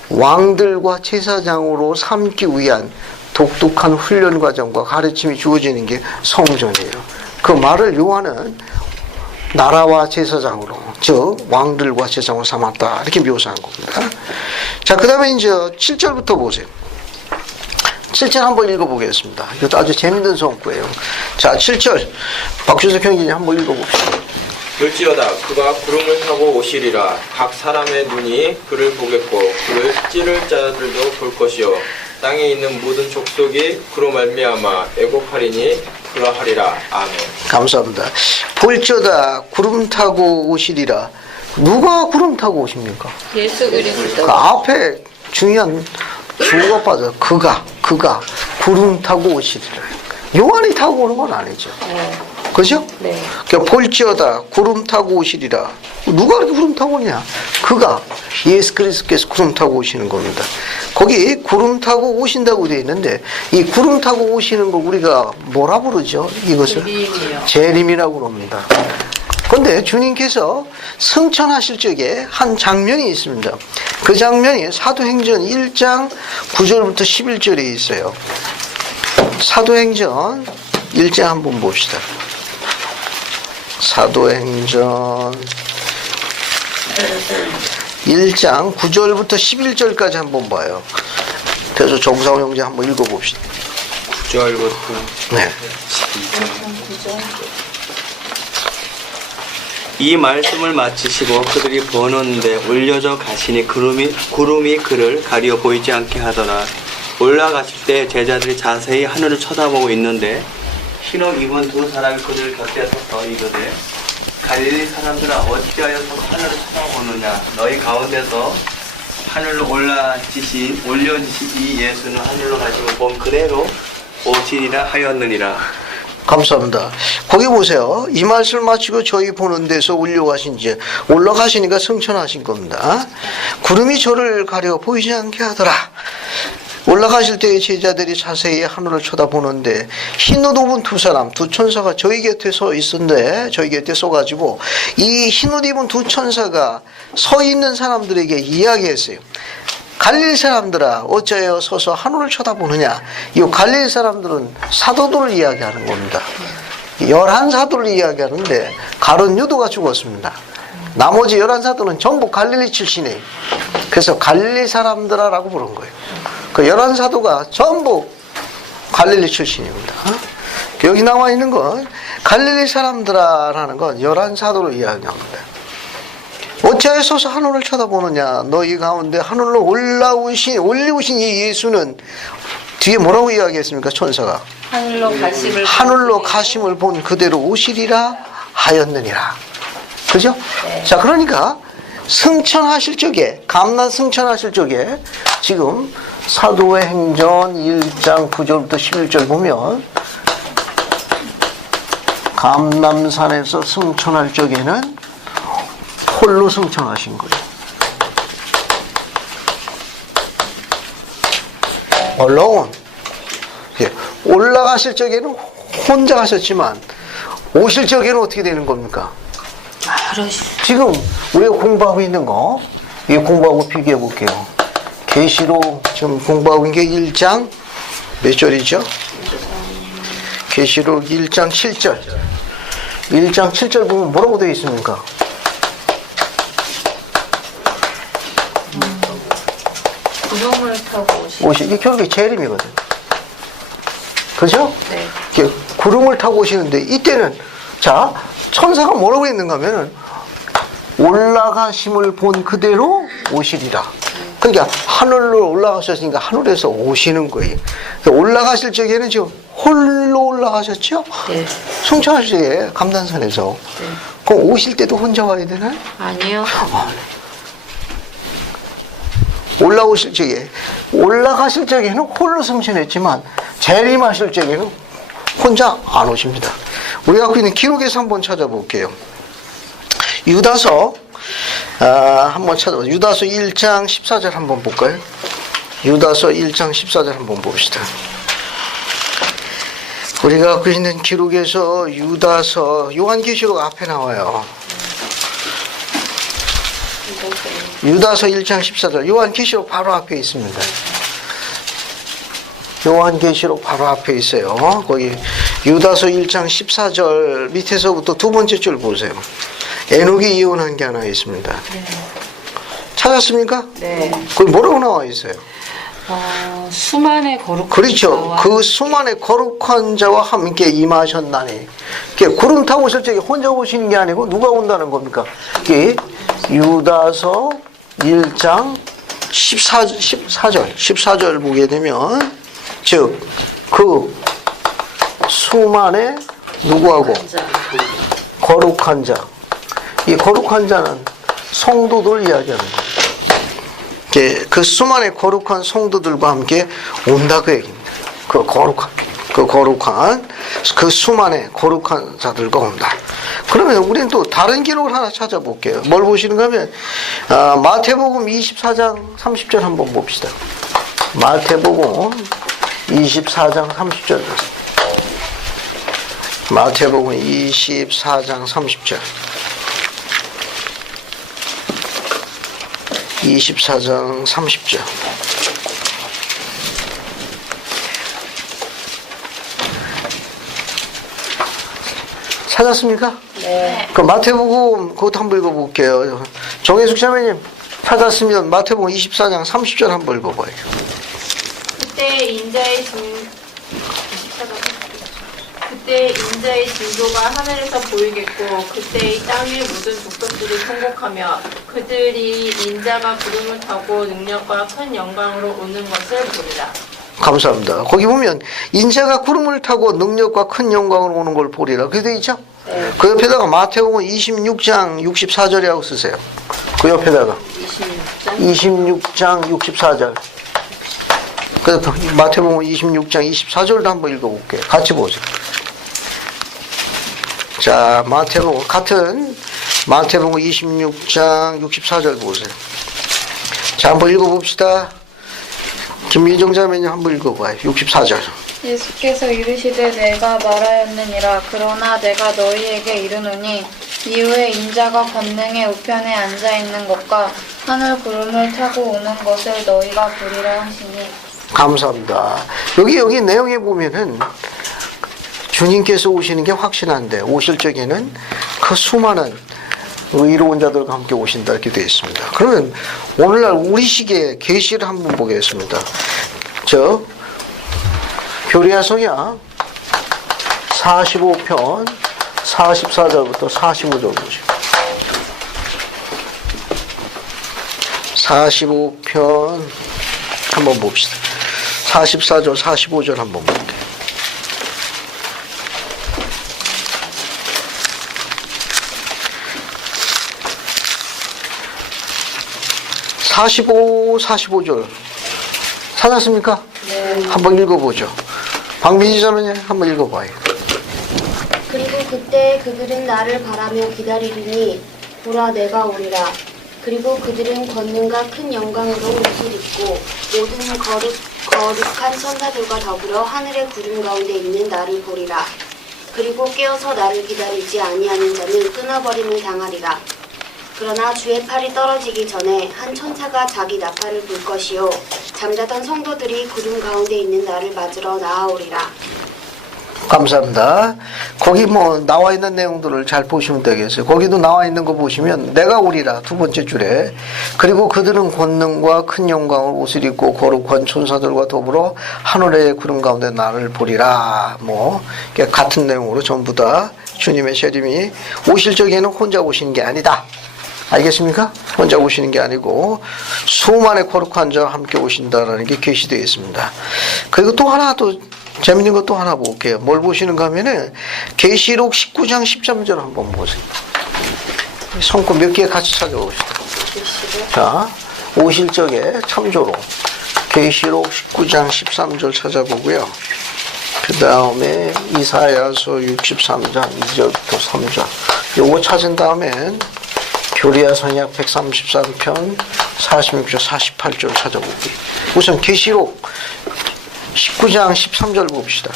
왕들과 제사장으로 삼기 위한 독특한 훈련 과정과 가르침이 주어지는 게 성전이에요. 그 말을 요한은 나라와 제사장으로, 즉 왕들과 제사장으로 삼았다 이렇게 묘사한 겁니다. 자, 그 다음에 이제 7절부터 보세요. 7절 한번 읽어보겠습니다. 이것도 아주 재밌는 성구예요. 자, 7절 박준석 형님 한번 읽어봅시다. 볼지어다 그가 구름을 타고 오시리라. 각 사람의 눈이 그를 보겠고 그를 찌를 자들도 볼 것이요 땅에 있는 모든 족속이 그로 말미암아 애곡하리니 그러하리라. 아멘. 감사합니다. 볼지어다 구름 타고 오시리라. 누가 구름 타고 오십니까? 예수 그리스도. 그 앞에 중요한 주어가 빠져. 그가 구름 타고 오시리라. 요한이 타고 오는 건 아니죠. 그죠? 네. 그러니까 볼지어다 구름 타고 오시리라. 누가 그렇게 구름 타고 오냐? 그가 예수 그리스도께서 구름 타고 오시는 겁니다. 거기 구름 타고 오신다고 되어 있는데 이 구름 타고 오시는 거 우리가 뭐라 부르죠? 이것을 재림이요. 재림이라고 그럽니다. 그런데 주님께서 승천하실 적에 한 장면이 있습니다. 그 장면이 사도행전 1장 9절부터 11절에 있어요. 사도행전 1장 한번 봅시다. 사도행전 1장 9절부터 11절까지 한번 봐요. 그래서 정사원 형제 한번 읽어봅시다. 9절부터 네. 이 말씀을 마치시고 그들이 버는데 올려져 가시니 구름이 그를 가리어 보이지 않게 하더라. 올라가실 때 제자들이 자세히 하늘을 쳐다보고 있는데 흰옷 입은 두 사람이 그들 곁에 서서 이르되 갈릴리 사람들아 어찌하여 하늘을 쳐다보느냐. 너희 가운데서 하늘로 올려지신 이 예수는 하늘로 가시고 본 그대로 오시리라 하였느니라. 감사합니다. 거기 보세요. 이 말씀을 마치고 저희 보는 데서 올라가신지 올라가시니까 승천하신 겁니다. 구름이 저를 가려 보이지 않게 하더라. 올라가실 때의 제자들이 자세히 하늘을 쳐다보는데 흰옷 입은 두 사람, 두 천사가 저희 곁에 서 있었는데 저희 곁에 서가지고 이 흰옷 입은 두 천사가 서 있는 사람들에게 이야기했어요. 갈릴리 사람들아 어찌하여 서서 하늘을 쳐다보느냐. 이 갈릴리 사람들은 사도들을 이야기하는 겁니다. 11사도를 이야기하는데 가룟 유다가 죽었습니다. 나머지 11사도는 전부 갈릴리 출신이에요. 그래서 갈릴리 사람들아라고 부른 거예요. 그 11사도가 전부 갈릴리 출신입니다. 여기 나와 있는 건 갈릴리 사람들아라는 건 11사도를 이야기합니다. 어찌하여 서서 하늘을 쳐다보느냐. 너희 가운데 하늘로 올리우신 이 예수는 뒤에 뭐라고 이야기했습니까? 천사가 하늘로 가심을 본 그대로 오시리라 하였느니라. 그죠? 네. 자, 그러니까 승천하실 적에, 감난 승천하실 적에 지금 사도행전 1장 9절부터 11절 보면 감남산에서 승천할 적에는 홀로 승천하신 거예요. 물론 올라가실 적에는 혼자 가셨지만 오실 적에는 어떻게 되는 겁니까? 지금 우리가 공부하고 있는 거, 이 공부하고 비교해 볼게요. 계시록 지금 공부하고 있는 게 1장 몇 절이죠? 계시록 1장 7절. 1장 7절 보면 뭐라고 되어 있습니까? 구름을 타고 오시는. 이게 결국에 재림이거든. 그죠? 네. 이렇게 구름을 타고 오시는데 이때는 자 천사가 뭐라고 했는가 하면은 올라가심을 본 그대로 오시리라. 그러니까 하늘로 올라가셨으니까 하늘에서 오시는 거예요. 올라가실 적에는 지금 홀로 올라가셨죠? 네. 성취하실 때 감단산에서. 그럼 오실 때도 혼자 와야 되나요? 아니요. 올라오실 적에, 올라가실 적에는 홀로 성신했지만 재림하실 적에는 혼자 안 오십니다. 우리가 갖고 있는 기록에서 한번 찾아볼게요. 유다서 한번 찾아보세요. 유다서 1장 14절 한번 볼까요? 유다서 1장 14절 한번 봅시다. 우리가 갖고 있는 기록에서 유다서 요한계시록 앞에 나와요. 유다서 1장 14절 요한계시록 바로 앞에 있습니다. 요한계시록 바로 앞에 있어요. 거기 유다서 1장 14절 밑에서부터 두 번째 줄 보세요. 에녹이 이혼한 게 하나 있습니다. 찾았습니까? 네. 거기 뭐라고 나와 있어요? 수만의 거룩한 그렇죠. 자와 그 수만의 거룩한 자와 함께 임하셨나니. 구름 타고 오실 적에 혼자 오시는 게 아니고 누가 온다는 겁니까? 유다서 1장 14절 보게 되면 즉 그 수만의 누구하고 거룩한 자. 이 거룩한 자는 성도들 이야기하는 거예요. 그 수만의 거룩한 성도들과 함께 온다 그 얘기입니다. 그 거룩한 그 수만의 거룩한 자들과 온다. 그러면 우리는 또 다른 기록을 하나 찾아볼게요. 뭘 보시는가 하면 마태복음 24장 30절 한번 봅시다. 마태복음 24장 30절. 마태복음 24장 30절. 24장 30절. 찾았습니까? 네. 그 마태복음 그것도 한번 읽어볼게요. 정혜숙 자매님 찾았으면 마태복음 24장 30절 한번 읽어봐요. 그때 인자의 징조가 하늘에서 보이겠고 그때 이 땅의 모든 족속들이 통곡하며 그들이 인자가 구름을 타고 능력과 큰 영광으로 오는 것을 보리라. 감사합니다. 거기 보면 인자가 구름을 타고 능력과 큰 영광으로 오는 걸 보리라. 그게 돼 있죠? 네. 그 옆에다가 마태복음 26장 64절이라고 쓰세요. 그 옆에다가 26장 64절. 그래서 마태복음 26장 24절도 한번 읽어볼게요. 같이 보세요. 자, 같은 마태복음 26장 64절 보세요. 자, 한번 읽어봅시다. 김민정 자매님 한번 읽어봐요. 64절. 예수께서 이르시되 내가 말하였느니라. 그러나 내가 너희에게 이르노니 이후에 인자가 권능의 우편에 앉아있는 것과 하늘 구름을 타고 오는 것을 너희가 보리라 하시니. 감사합니다. 여기 내용에 보면은 주님께서 오시는 게 확신한데 오실 적에는 그 수많은 의로운 자들과 함께 오신다 이렇게 되어 있습니다. 그러면 오늘날 우리 시기에 계시를 한번 보겠습니다. 교리야성야 45편 44절부터 45절 보시죠. 45편 한번 봅시다. 44절 45절 한번 볼게요. 45절 찾았습니까? 네. 한번 읽어보죠. 박민지 자매님 한번 읽어봐요. 그리고 그때 그들은 나를 바라며 기다리리니 보라 내가 오리라. 그리고 그들은 권능과 큰 영광으로 옷을 입고 모든 거룩한 천사들과 더불어 하늘의 구름 가운데 있는 나를 보리라. 그리고 깨어서 나를 기다리지 아니하는 자는 끊어버림을 당하리라. 그러나 주의 팔이 떨어지기 전에 한 천사가 자기 나팔을 불 것이요 잠자던 성도들이 구름 가운데 있는 나를 맞으러 나아오리라. 감사합니다. 거기 나와 있는 내용들을 잘 보시면 되겠어요. 거기도 나와 있는 거 보시면 내가 오리라 두 번째 줄에 그리고 그들은 권능과 큰 영광을 옷을 입고 거룩한 천사들과 더불어 하늘의 구름 가운데 나를 보리라. 같은 내용으로 전부 다 주님의 재림이 오실 적에는 혼자 오시는 게 아니다. 알겠습니까? 혼자 오시는 게 아니고 수많은 거룩한 자와 함께 오신다라는 게 계시되어 있습니다. 그리고 또 하나 또 재밌는 것 또 하나 볼게요. 뭘 보시는가 하면은 계시록 19장 13절 한번 보세요. 성구 몇 개 같이 찾아봅시다. 자, 오실 적에 참조로 계시록 19장 13절 찾아보고요. 그 다음에 이사야서 63장 2절부터 3절 요거 찾은 다음엔 교리야 선약 133편 46절 48절 찾아볼게요. 우선 계시록 19장 13절 봅시다.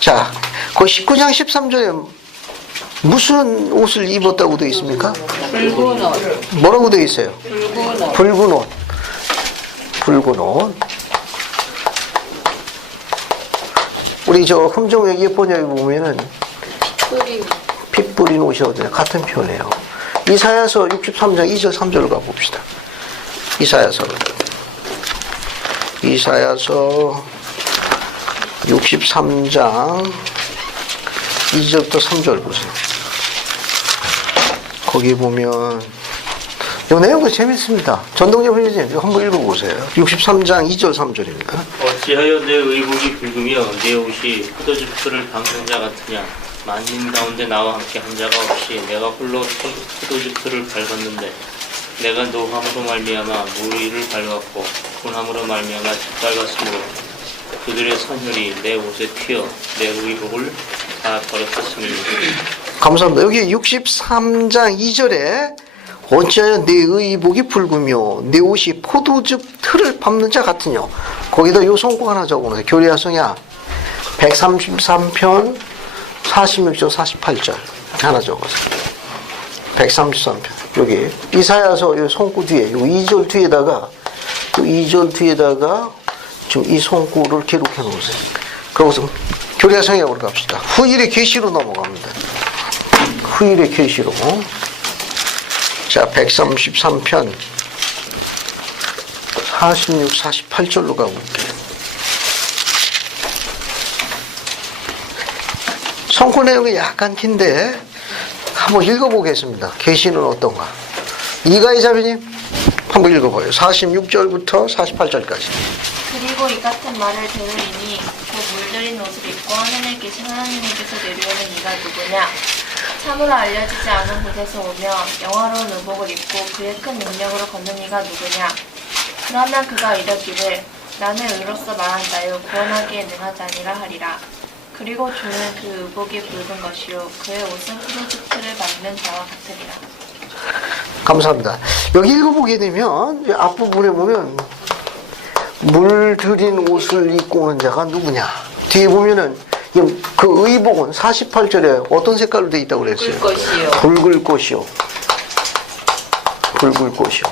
자, 그 19장 13절에 무슨 옷을 입었다고 되어 있습니까? 붉은 옷. 뭐라고 되어 있어요? 붉은 옷. 붉은 옷. 붉은 옷. 우리 저 흠정역 예포녀에 보면은 핏 뿌린 옷이거든요. 같은 표현이에요. 이사야서 63장 2절 3절을 가봅시다. 이사야서 63장 2절부터 3절 보세요. 거기 보면 이 내용도 재밌습니다. 전동적 훈련님 한번 읽어보세요. 63장 2절 3절입니다. 어찌하여 내 의복이 붉으며 내 옷이 포도즙 풀을 밟는 자 같으냐. 만민 가운데 나와 함께 한 자가 없이 내가 홀로 포도즙 풀을 밟았는데 내가 노함으로 말미암아 무리를 밟았고 분함으로 말미암아 짓밟았으므로 그들의 선혈이 내 옷에 튀어 내 의복을 다 버렸었습니다. 감사합니다. 여기 63장 2절에 어찌하여 내 의복이 붉으며 내 옷이 포도즙 틀을 밟는 자 같으냐. 거기다 요 성구 하나 적어놓으세요. 교리야 성야 133편 46절 48절 하나 적어서 133편 여기 이사야서 요 성구 뒤에 요 2절 뒤에다가 요 2절 뒤에다가 지금 이 성구를 기록해 놓으세요. 그러고서 교리야 성약으로 갑시다. 후일의 계시로 넘어갑니다. 후일의 계시로. 자, 133편 46, 48절로 가볼게요. 성구 내용이 약간 긴데 한번 읽어보겠습니다. 계시는 어떤가? 이가희 자매님 한번 읽어봐요. 46절부터 48절까지. 그리고 이 같은 말을 들으니 그 물들인 옷을 입고 하늘에 계신 하나님께서 내려오는 이가 누구냐? 참으로 알려지지 않은 곳에서 오며 영화로운 의복을 입고 그의 큰 능력으로 걷는 이가 누구냐? 그러나 그가 이르기를 나는 의로서 말한다요 구원하기에 능하다니라 하리라. 그리고 주는 그 의복이 붉은 것이요 그의 옷은 포도즙 틀을 밟는 자와 같으리라. 감사합니다. 여기 읽어보게 되면 앞부분에 보면 물들인 옷을 입고 오는 자가 누구냐. 뒤에 보면은 그 의복은 48절에 어떤 색깔로 되어 있다고 그랬어요? 붉을 것이요. 붉을 것이요. 붉을 것이요.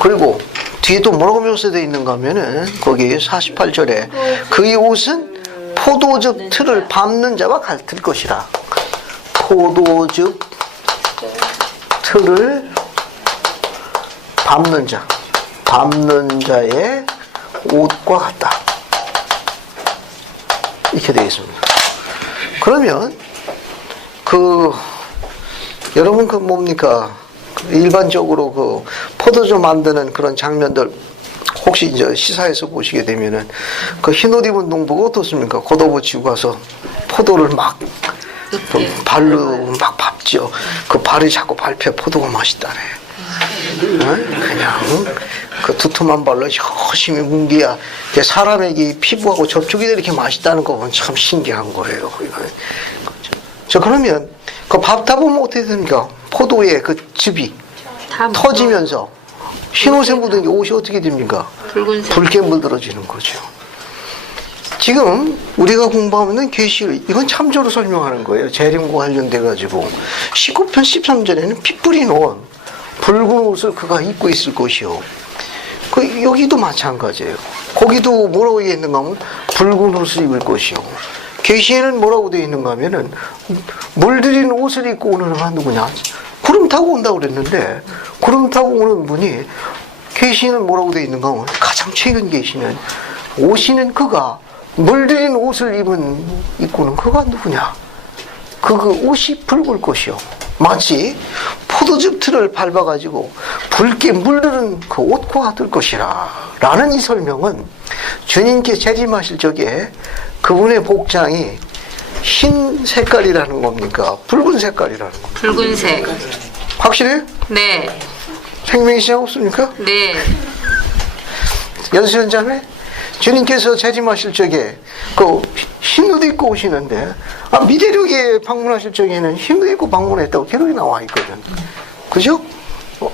그리고 뒤에 또 뭐라고 묘사되어 있는가 하면은 거기 48절에 그의 옷은 포도즙 틀을 밟는 자와 같을 것이라. 포도즙 틀을 밟는 자. 밟는 자의 옷과 같다. 이렇게 되어 있습니다. 그러면 여러분 뭡니까? 일반적으로 포도주 만드는 그런 장면들 혹시 이제 시사에서 보시게 되면은 흰옷 입은 농부가 어떻습니까? 걷어붙이고 가서 포도를 막 발로 막 밟죠. 그 발이 자꾸 밟혀 포도가 맛있다네. 그냥 그 두툼한 발로 열심히 뭉디야 사람에게 피부하고 접촉이 이렇게 맛있다는 거 보면 참 신기한 거예요. 자, 그러면 그 밟다 보면 어떻게 됩니까? 포도의 그 즙이 터지면서 흰옷에 묻은 게 옷이 어떻게 됩니까? 붉은색. 붉게 물들어지는 거죠. 지금 우리가 공부하는 계시 이건 참조로 설명하는 거예요. 재림과 관련돼 가지고 19편 13절에는 피 뿌린 옷 붉은 옷을 그가 입고 있을 것이요. 여기도 마찬가지예요. 거기도 뭐라고 얘기했는가 하면 붉은 옷을 입을 것이요. 계시에는 뭐라고 되어 있는가 하면은 물들인 옷을 입고 오는 건 누구냐? 구름 타고 온다고 그랬는데 구름 타고 오는 분이 계시는 뭐라고 되어 있는가 하면 가장 최근 계시는 오시는 그가 물들인 옷을 입고는 그가 누구냐? 그 옷이 붉을 것이요. 마치 포도즙 틀을 밟아가지고 붉게 물르는 그 옷과 같을 것이라. 라는 이 설명은 주님께 재림하실 적에 그분의 복장이 흰 색깔이라는 겁니까? 붉은 색깔이라는 겁니까? 붉은색. 확실해요? 네. 생명이 시작 없습니까? 네. 연수연자매, 주님께서 재림하실 적에 그 흰 옷 입고 오시는데 미대륙에 방문하실 적에는 흰 옷 입고 방문했다고 기록이 나와 있거든. 그죠?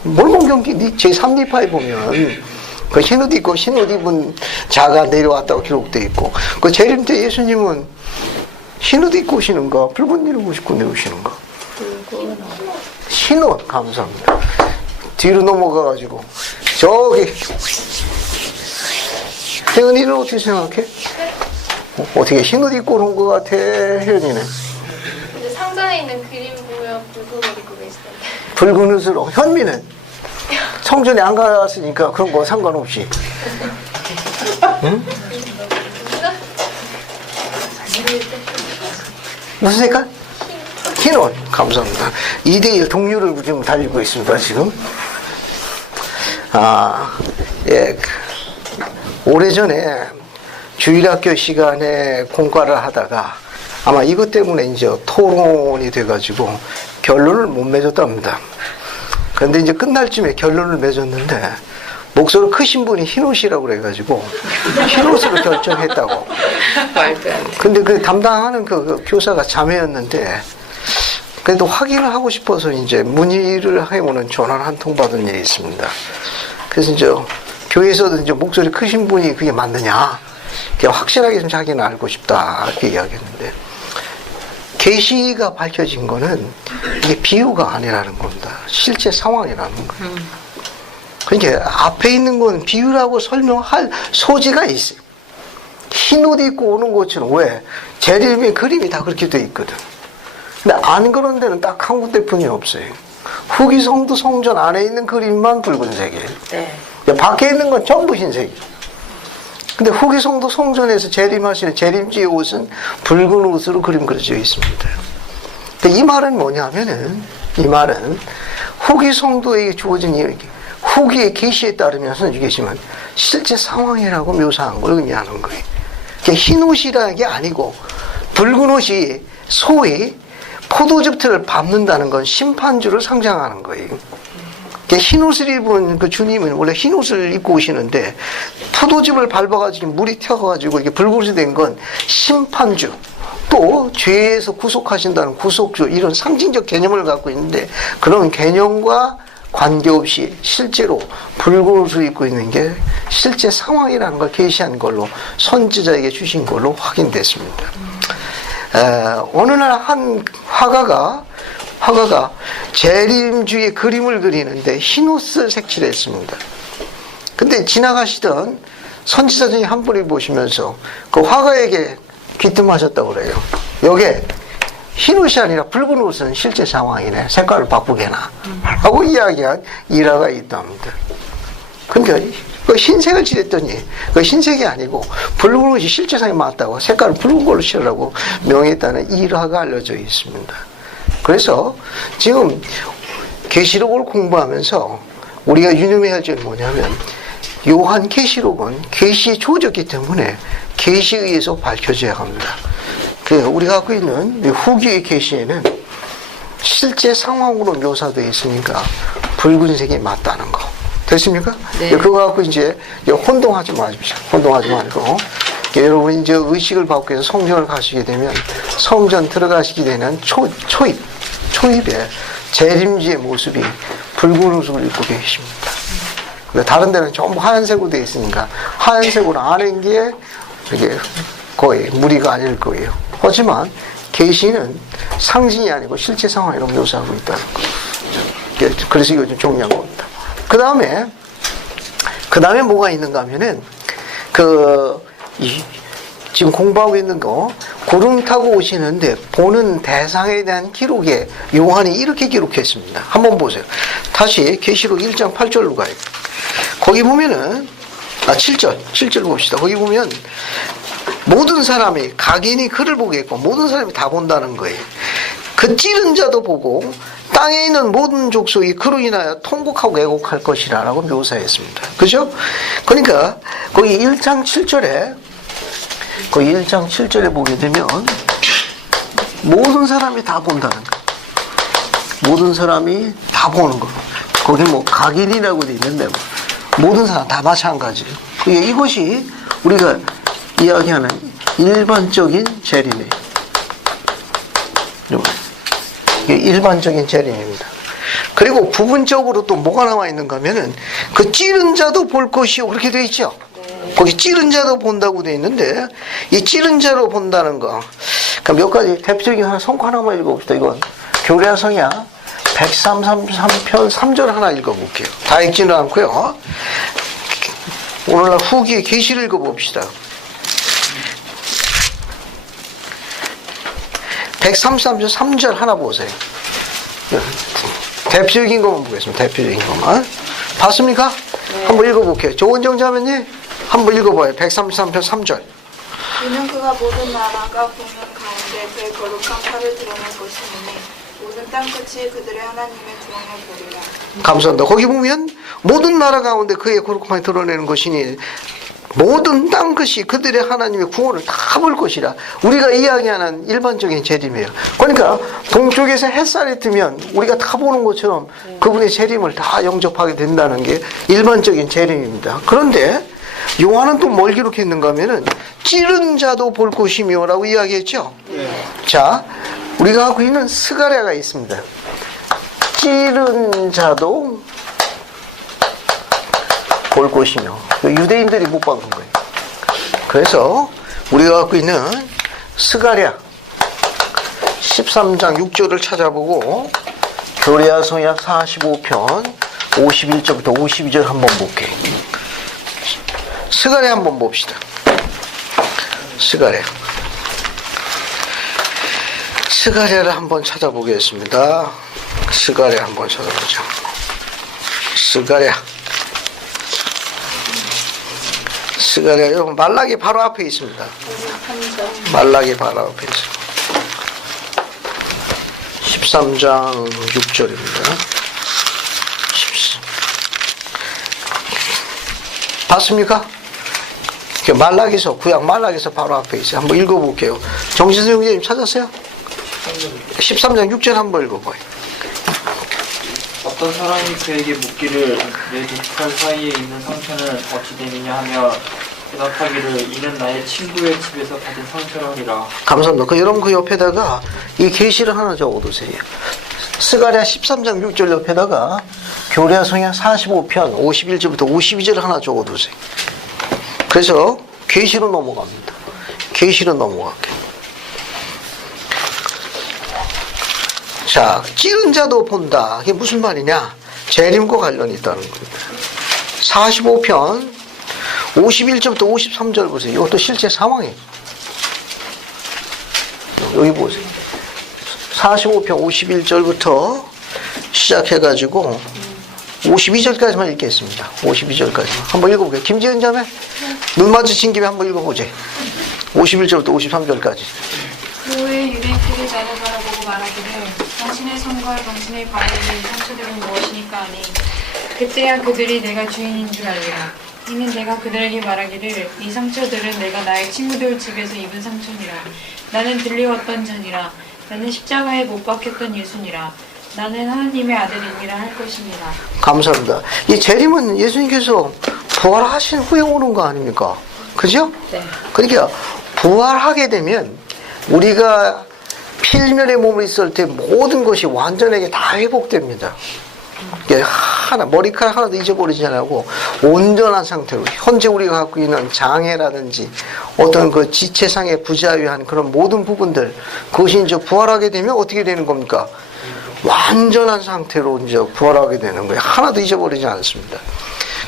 몰몬경기 제3디파에 보면 그 흰 옷 입고 흰 옷 입은 자가 내려왔다고 기록되어 있고, 그 재림 때 예수님은 흰 옷 입고 오시는가, 붉은 옷 입고 내오시는가? 흰 옷. 감사합니다. 뒤로 넘어가가지고 저기 혜은이는 어떻게 생각해? 어떻게 흰 옷 입고 온 것 같아, 혜은이는? 근데 상단에 있는 그림 보면 붉은 옷 입고 계시던데. 붉은 옷으로. 현미는 성전에 안 갔으니까 그런 거 상관없이. 응? 무슨 색깔? 흰 옷. 감사합니다. 2대1 동료를 지금 달리고 있습니다, 지금. 예. 오래전에 주일학교 시간에 공과를 하다가 아마 이것 때문에 이제 토론이 돼가지고 결론을 못 맺었답니다. 그런데 이제 끝날 쯤에 결론을 맺었는데 목소리 크신 분이 흰옷이라고 그래가지고 흰옷으로 결정했다고. 말도 안 돼. 근데 그 담당하는 그 교사가 자매였는데 그래도 확인을 하고 싶어서 이제 문의를 해오는 전화를 한 통 받은 일이 있습니다. 그래서 이제 교회에서도 이제 목소리 크신 분이 그게 맞느냐, 확실하게 좀 자기는 알고 싶다 이렇게 이야기했는데, 계시가 밝혀진 거는 이게 비유가 아니라는 겁니다. 실제 상황이라는 거예요. 그러니까 앞에 있는 건 비유라고 설명할 소지가 있어요. 흰 옷 입고 오는 것처럼. 왜? 재림의 그림이 다 그렇게 돼 있거든. 근데 안 그런 데는 딱 한 군데뿐이 없어요. 후기성도 성전 안에 있는 그림만 붉은색이에요. 네. 밖에 있는 건 전부 흰색이에요. 근데 후기성도 성전에서 재림하시는 재림주의 옷은 붉은 옷으로 그림 그려져 있습니다. 근데 이 말은 뭐냐면은, 이 말은 후기성도에게 주어진 후기의 계시에 따르면 선지계시면 실제 상황이라고 묘사한 걸 의미하는 거예요. 흰 옷이라는 게 아니고 붉은 옷이 소위 포도즙 틀을 밟는다는 건 심판주를 상징하는 거예요. 흰 옷을 입은 그 주님은 원래 흰 옷을 입고 오시는데 포도즙을 밟아가지고 물이 튀어가지고 이게 불꽃이 된 건 심판주, 또 죄에서 구속하신다는 구속주, 이런 상징적 개념을 갖고 있는데 그런 개념과 관계없이 실제로 붉은 옷을 입고 있는 게 실제 상황이라는 걸 계시한 걸로, 선지자에게 주신 걸로 확인됐습니다. 어느 날 한 화가가 재림주의 그림을 그리는데 흰옷을 색칠했습니다. 근데 지나가시던 선지자 중에 한 분이 보시면서 그 화가에게 귀뜸하셨다고 그래요. 요게 흰옷이 아니라 붉은 옷은 실제 상황이네, 색깔을 바꾸게나 하고 이야기한 일화가 있답니다. 그러니까 그 흰색을 칠했더니 그 흰색이 아니고 붉은 옷이 실제 상황에 맞다고 색깔을 붉은 걸로 칠하라고 명했다는 일화가 알려져 있습니다. 그래서 지금 계시록을 공부하면서 우리가 유념해야 할 점이 뭐냐면, 요한 계시록은 계시의 조졌기 때문에 계시에 의해서 밝혀져야 합니다. 우리가 갖고 있는 후기의 계시에는 실제 상황으로 묘사되어 있으니까 붉은색이 맞다는 거. 됐습니까? 네. 그거 갖고 이제 혼동하지 마십시오. 혼동하지 말고. 여러분 이제 의식을 받고 해서 성전을 가시게 되면 성전 들어가시게 되는 초입에 재림주의 모습이 붉은 옷을 입고 계십니다. 다른 데는 전부 하얀색으로 되어 있으니까 하얀색으로 아는 게 이게 거의 무리가 아닐 거예요. 하지만 계시는 상징이 아니고 실제 상황으로 묘사하고 있다는 거. 그래서 이거 좀 중요한 겁니다. 그 다음에 뭐가 있는가 하면은, 지금 공부하고 있는 거, 구름 타고 오시는데 보는 대상에 대한 기록에 요한이 이렇게 기록했습니다. 한번 보세요. 다시 계시록 1장 8절로 가요. 거기 보면은, 7절 봅시다. 거기 보면, 모든 사람이, 각인이 그를 보겠고, 모든 사람이 다 본다는 거예요. 그 찌른 자도 보고 땅에 있는 모든 족속이 그로 인하여 통곡하고 애곡할 것이라고 묘사했습니다. 그죠? 그러니까 거기 1장 7절에 거기 1장 7절에 보게 되면 모든 사람이 다 본다는 거. 모든 사람이 다 보는 거. 거기 뭐 각인이라고 돼 있는데 뭐 모든 사람 다 마찬가지예요. 이것이 우리가 이야기하는 일반적인 재림이에요. 이게 일반적인 재림입니다. 그리고 부분적으로 또 뭐가 나와 있는가 하면은 그 찌른 자도 볼 것이요 그렇게 돼 있죠. 거기 찌른 자도 본다고 돼 있는데 이 찌른 자로 본다는 거. 그러니까 몇 가지 대표적인 하나 성과 하나만 읽어봅시다. 이건 교례성야 133편 3절 하나 읽어볼게요. 다 읽지는 않고요. 오늘날 후기의 계시를 읽어봅시다. 133편 3절 하나 보세요. 대표적인 것만 보겠습니다. 대표적인 것만. 봤습니까? 네. 한번 읽어볼게요. 조은정 자매님 한번 읽어봐요. 133편 3절. 이는 그가 모든 나라가 보는 가운데 그의 거룩한 팔을 드러낼 것이니 모든 땅끝이 그들의 하나님의 구원을 보리라. 감사합니다. 거기 보면 모든 나라 가운데 그의 거룩한 팔을 드러내는 것이니 모든 땅끝이 그들의 하나님의 구원을 다 볼 것이라. 우리가 이야기하는 일반적인 재림이에요. 그러니까 동쪽에서 햇살이 뜨면 우리가 다 보는 것처럼 그분의 재림을 다 영접하게 된다는 게 일반적인 재림입니다. 그런데 요한은 또 뭘 기록했는가 하면은 찌른 자도 볼 것이며 라고 이야기했죠. 자, 우리가 갖고 있는 스가랴가 있습니다. 찌른 자도 볼 것이며, 유대인들이 못 박은 거예요. 그래서 우리가 갖고 있는 스가랴 13장 6절을 찾아보고 교례야성야 45편 51절부터 52절 한번 볼게요. 스가랴 한번 봅시다. 스가랴를 한번 찾아보겠습니다. 스가랴 한번 찾아보죠. 스가랴 여러분 말라기 바로 앞에 있습니다. 말라기 바로 앞에 있습니다. 13장 6절입니다. 봤습니까? 말라기서 구약 말라기서 바로 앞에 있어요. 한번 읽어볼게요. 정신수 형제님 찾았어요? 13장 6절 한번 읽어봐요. 어떤 사람이 그에게 묻기를 내 두 팔 사이에 있는 상처는 어찌 되느냐 하며 대답하기를 이는 나의 친구의 집에서 받은 상처라니라. 감사합니다. 여러분 그 옆에다가 이 계시를 하나 적어두세요. 스가랴 13장 6절 옆에다가 교례성야 45편 51절부터 52절 하나 적어두세요. 그래서 계시로 넘어갑니다. 계시로 넘어갈게요. 자, 찌른 자도 본다. 이게 무슨 말이냐? 재림과 관련이 있다는 겁니다. 45편 51절부터 53절 보세요. 이것도 실제 상황이에요. 여기 보세요. 45편 51절부터 시작해가지고 52절까지만 읽겠습니다. 52절까지만. 한번 읽어볼게요. 김지은 자매, 눈 마주친 김에 한번 읽어보죠. 51절부터 53절까지. 그 후에 유대인들이 나를 바라보고 말하기를 당신의 손과 당신의 발에 있는 상처들은 무엇이니까 하니 그때야 그들이 내가 주인인 줄 알리라. 이는 내가 그들에게 말하기를 이 상처들은 내가 나의 친구들 집에서 입은 상처니라. 나는 들려왔던 자니라. 나는 십자가에 못 박혔던 예수니라. 나는 하나님의 아들이니라 할 것입니다. 감사합니다. 이 재림은 예수님께서 부활하신 후에 오는 거 아닙니까? 그죠? 네. 그러니까 부활하게 되면 우리가 필면의 몸을 있을 때 모든 것이 완전하게 다 회복됩니다. 하나, 머리카락 하나도 잊어버리지 않고 온전한 상태로 현재 우리가 갖고 있는 장애라든지 어떤 그 지체상의 부자유한 그런 모든 부분들 그것이 이제 부활하게 되면 어떻게 되는 겁니까? 완전한 상태로 이제 부활하게 되는 거예요. 하나도 잊어버리지 않습니다.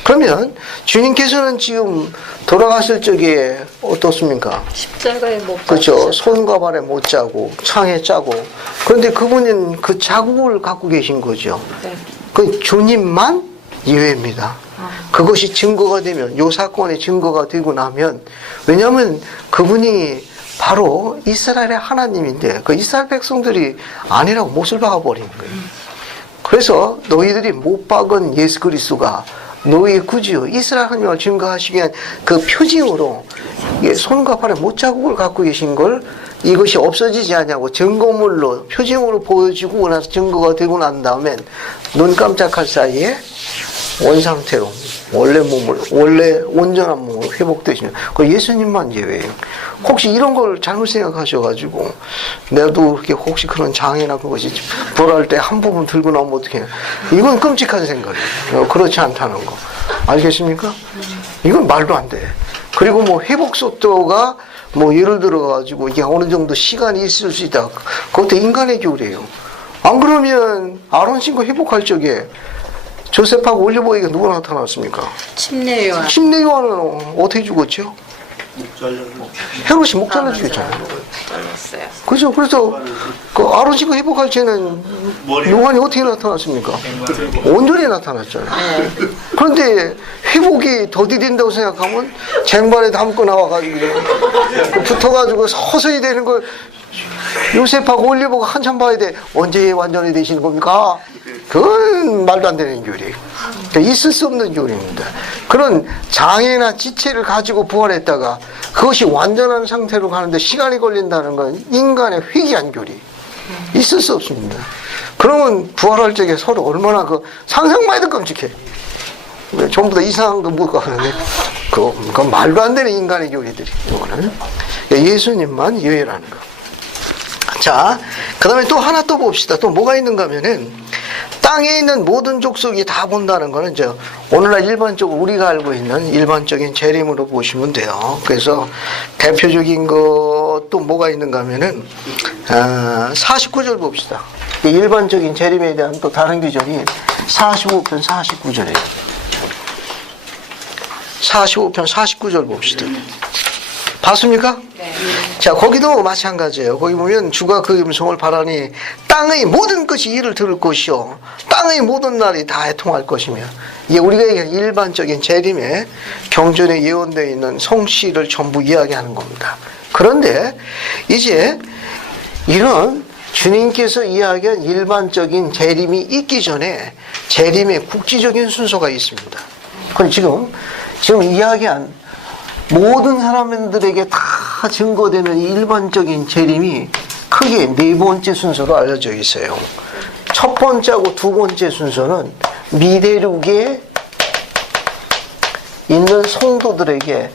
그러면 주님께서는 지금 돌아가실 적에 어떻습니까? 십자가에 못 그렇죠. 손과 발에 못 짜고 창에 짜고 그런데 그분은 그 자국을 갖고 계신 거죠. 네. 그 주님만 예외입니다. 그것이 증거가 되면 요 사건의 증거가 되고 나면 왜냐하면 그분이 바로 이스라엘의 하나님인데 그 이스라엘 백성들이 아니라고 못을 박아버리는 거예요. 그래서 너희들이 못 박은 예수 그리스도가 너희의 구주요 이스라엘 하나님을 증거하시기 위한 그 표징으로 손과 발에 못자국을 갖고 계신 걸 이것이 없어지지 않냐고 증거물로 표징으로 보여지고 나서 증거가 되고 난 다음엔 눈 깜짝할 사이에 원상태로 원래 온전한 몸으로 회복되시는 그 예수님만 예외예요. 혹시 이런 걸 잘못 생각하셔가지고 나도 그렇게 혹시 그런 장애나 그것이 불할 때 한 부분 들고 나오면 어떻게 해요? 이건 끔찍한 생각이에요. 그렇지 않다는 거 알겠습니까? 이건 말도 안 돼. 그리고 뭐 회복 속도가 뭐 예를 들어가지고 이게 어느 정도 시간이 있을 수 있다. 그것도 인간의 교리예요. 안 그러면 아론 신고 회복할 적에 조셉하고 올리브오일가 누가 나타났습니까? 침례 요한. 침례 요한은 어떻게 죽었죠? 헤롯이 목 잘라 죽였잖아요. 잘랐어요. 그죠? 그래서 그 아론 신고 회복할 때는 요한이 어떻게 나타났습니까? 온전히 나타났잖아요. 그런데 회복이 더디된다고 생각하면 쟁반에 담고 나와가지고 붙어가지고 서서히 되는 걸 요셉하고 올리브가 한참 봐야 돼. 언제 완전히 되시는 겁니까? 그건 말도 안 되는 교리예요. 그러니까 있을 수 없는 교리입니다. 그런 장애나 지체를 가지고 부활했다가 그것이 완전한 상태로 가는데 시간이 걸린다는 건 인간의 회귀한 교리. 있을 수 없습니다. 그러면 부활할 적에 서로 얼마나 그 상상만 해도 끔찍해. 전부 다 이상한 거 못 가는데 그건 말도 안 되는 인간의 교리들이. 이거는 예수님만 예외라는 거. 자, 그 다음에 또 하나 또 봅시다. 또 뭐가 있는가 하면은, 땅에 있는 모든 족속이 다 본다는 거는, 오늘날 일반적으로 우리가 알고 있는 일반적인 재림으로 보시면 돼요. 그래서 대표적인 것도 뭐가 있는가 하면은, 49절 봅시다. 일반적인 재림에 대한 또 다른 규절이 45편 49절이에요. 45편 49절 봅시다. 봤습니까? 네. 자, 거기도 마찬가지예요. 거기 보면 주가 그 음성을 바라니 땅의 모든 것이 이를 들을 것이요 땅의 모든 날이 다 애통할 것이며 이게 우리가 얘기하는 일반적인 재림의 경전에 예언되어 있는 성씨를 전부 이야기하는 겁니다. 그런데 이제 이런 주님께서 이야기한 일반적인 재림이 있기 전에 재림의 국지적인 순서가 있습니다. 그럼 지금 이야기한 모든 사람들에게 다 증거되는 일반적인 재림이 크게 네 번째 순서로 알려져 있어요. 첫 번째하고 두 번째 순서는 미대륙에 있는 성도들에게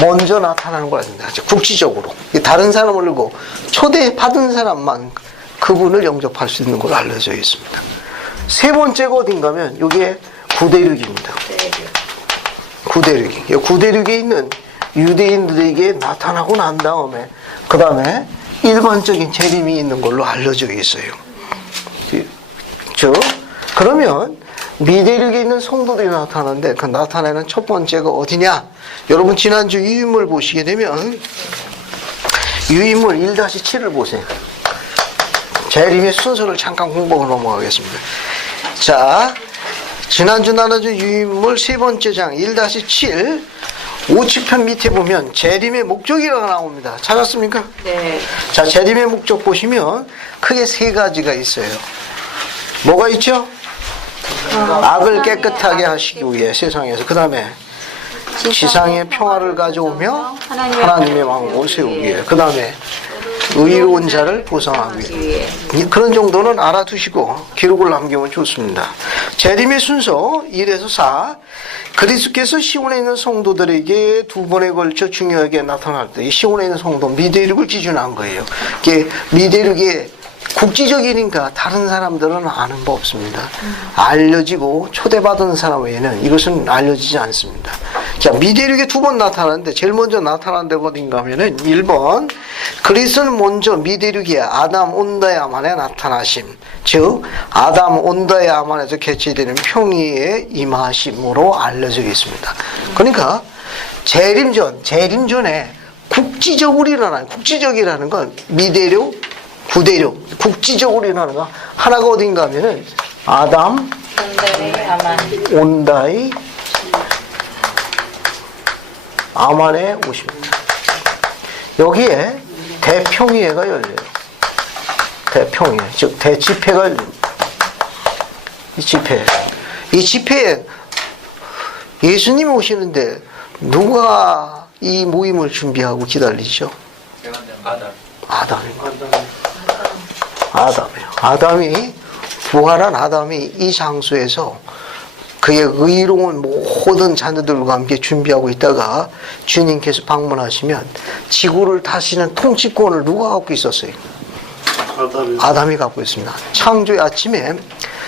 먼저 나타나는 걸 알립니다. 국지적으로. 다른 사람을 두고 초대받은 사람만 그분을 영접할 수 있는 걸로 알려져 있습니다. 세 번째가 어딘가 하면 이게 구대륙입니다. 구대륙이. 구대륙에 있는 유대인들에게 나타나고 난 다음에 그 다음에 일반적인 재림이 있는 걸로 알려져 있어요. 그러면 미대륙에 있는 성도들이 나타나는데 그 나타나는 첫 번째가 어디냐? 여러분 지난주 유인물 보시게 되면 유인물 1-7을 보세요. 재림의 순서를 잠깐 공부하고 넘어가겠습니다. 자, 지난주 나눠준 유인물 세 번째 장 1-7 우측편 밑에 보면 재림의 목적이라고 나옵니다. 찾았습니까? 네. 자, 재림의 목적 보시면 크게 세 가지가 있어요. 뭐가 있죠? 악을 깨끗하게 하시기 위해 세상에서. 그 다음에 지상에 평화를 가져오며 하나님의 왕국을 세우기 위해. 그 다음에 의로운 자를 보상하기 위해. 그런 정도는 알아두시고 기록을 남기면 좋습니다. 재림의 순서 1에서 4. 그리스도께서 시온에 있는 성도들에게 두 번에 걸쳐 중요하게 나타날 때, 이 시온에 있는 성도 미대륙을 기준한 거예요. 이게 미대륙에 국지적이니까 다른 사람들은 아는 법 없습니다. 알려지고 초대받은 사람 외에는 이것은 알려지지 않습니다. 자, 미대륙에 두 번 나타나는데 제일 먼저 나타난 데가 어딘가 하면은 1번 그리스도는 먼저 미대륙에 아담 온다야만에 나타나심, 즉 아담 온다야만에서 개최되는 평의에 임하심으로 알려져 있습니다. 그러니까 재림 전에 국지적으로 일어나는, 국지적이라는 건 미대륙, 구대륙, 국지적으로 일어나는 거 하나가 어딘가 하면은 아담 온다이 아만에 오십니다. 여기에 대평의회가 열려요. 대평의회, 즉 대집회가 열립니다. 이 집회에 예수님이 오시는데 누가 이 모임을 준비하고 기다리죠? 아담이 부활한 아담이 이 장소에서 그의 의로운 모든 자녀들과 함께 준비하고 있다가 주님께서 방문하시면 지구를 다스리는 통치권을 누가 갖고 있었어요? 아담이 갖고 있습니다. 창조의 아침에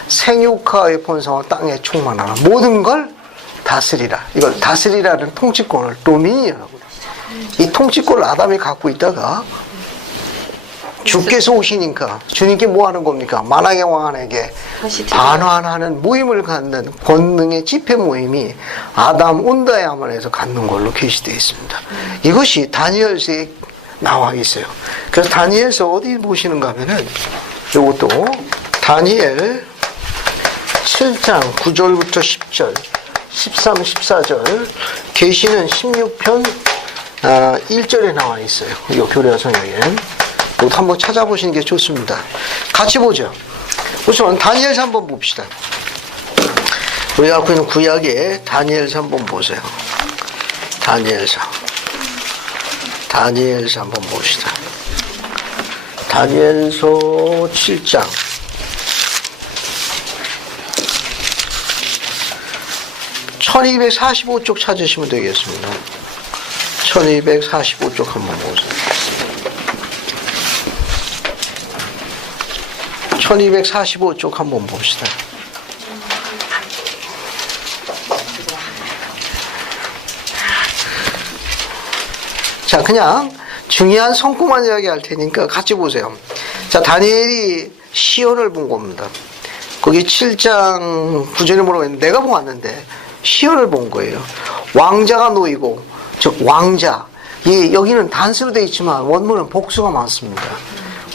생육하의 본성을 땅에 충만하라. 모든 걸 다스리라. 이걸 다스리라는 통치권을 도민이라고. 이 통치권을 아담이 갖고 있다가 주께서 오시니까 주님께 뭐 하는 겁니까? 만왕의 왕에게 반환하는 모임을 갖는 권능의 집회 모임이 아담 온다야만에서 갖는 걸로 계시되어 있습니다. 이것이 다니엘서에 나와 있어요. 그래서 다니엘서 어디 보시는가 하면은 이것도 다니엘 7장 9절부터 10절 13, 14절 계시는 16편 1절에 나와 있어요. 이 교례와 성경에 이것도 한번 찾아보시는 게 좋습니다. 같이 보죠. 우선 다니엘서 한번 봅시다. 우리가 갖고 있는 구약에 다니엘서 한번 보세요. 다니엘서 한번 봅시다. 다니엘서 7장 1245쪽 찾으시면 되겠습니다. 1245쪽 한번 보세요. 1245쪽 한번 봅시다. 자, 그냥 중요한 성구만 이야기할 테니까 같이 보세요. 자, 다니엘이 시온을 본 겁니다. 거기 7장 9절에 뭐라고 했는데 내가 보았는데 시온을 본 거예요. 왕자가 놓이고, 즉 왕자. 여기는 단수로 되어 있지만 원문은 복수가 많습니다.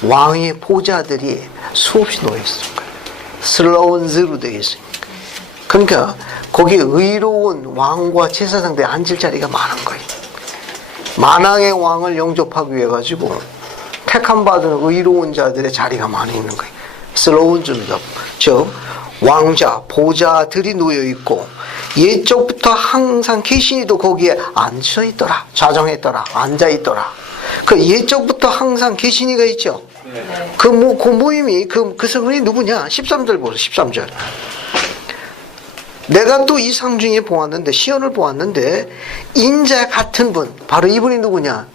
왕의 보좌들이 수없이 놓여 있을 거예요. 슬라운즈로 되어 있으니까. 그러니까 거기에 의로운 왕과 제사장들이 앉을 자리가 많은 거예요. 만왕의 왕을 영접하기 위해 가지고 택함 받은 의로운 자들의 자리가 많이 있는 거예요. 슬라운즈입니다. 즉 왕자, 보좌들이 놓여 있고 옛적부터 항상 계신이도 거기에 앉아 있더라, 좌정했더라, 앉아 있더라. 그 옛적부터 항상 계신이가 있죠. 그 모임이 그 성은이 누구냐? 13절 보세요. 13절. 내가 또 이 상 중에 보았는데 시온을 보았는데 인자 같은 분, 바로 이분이 누구냐?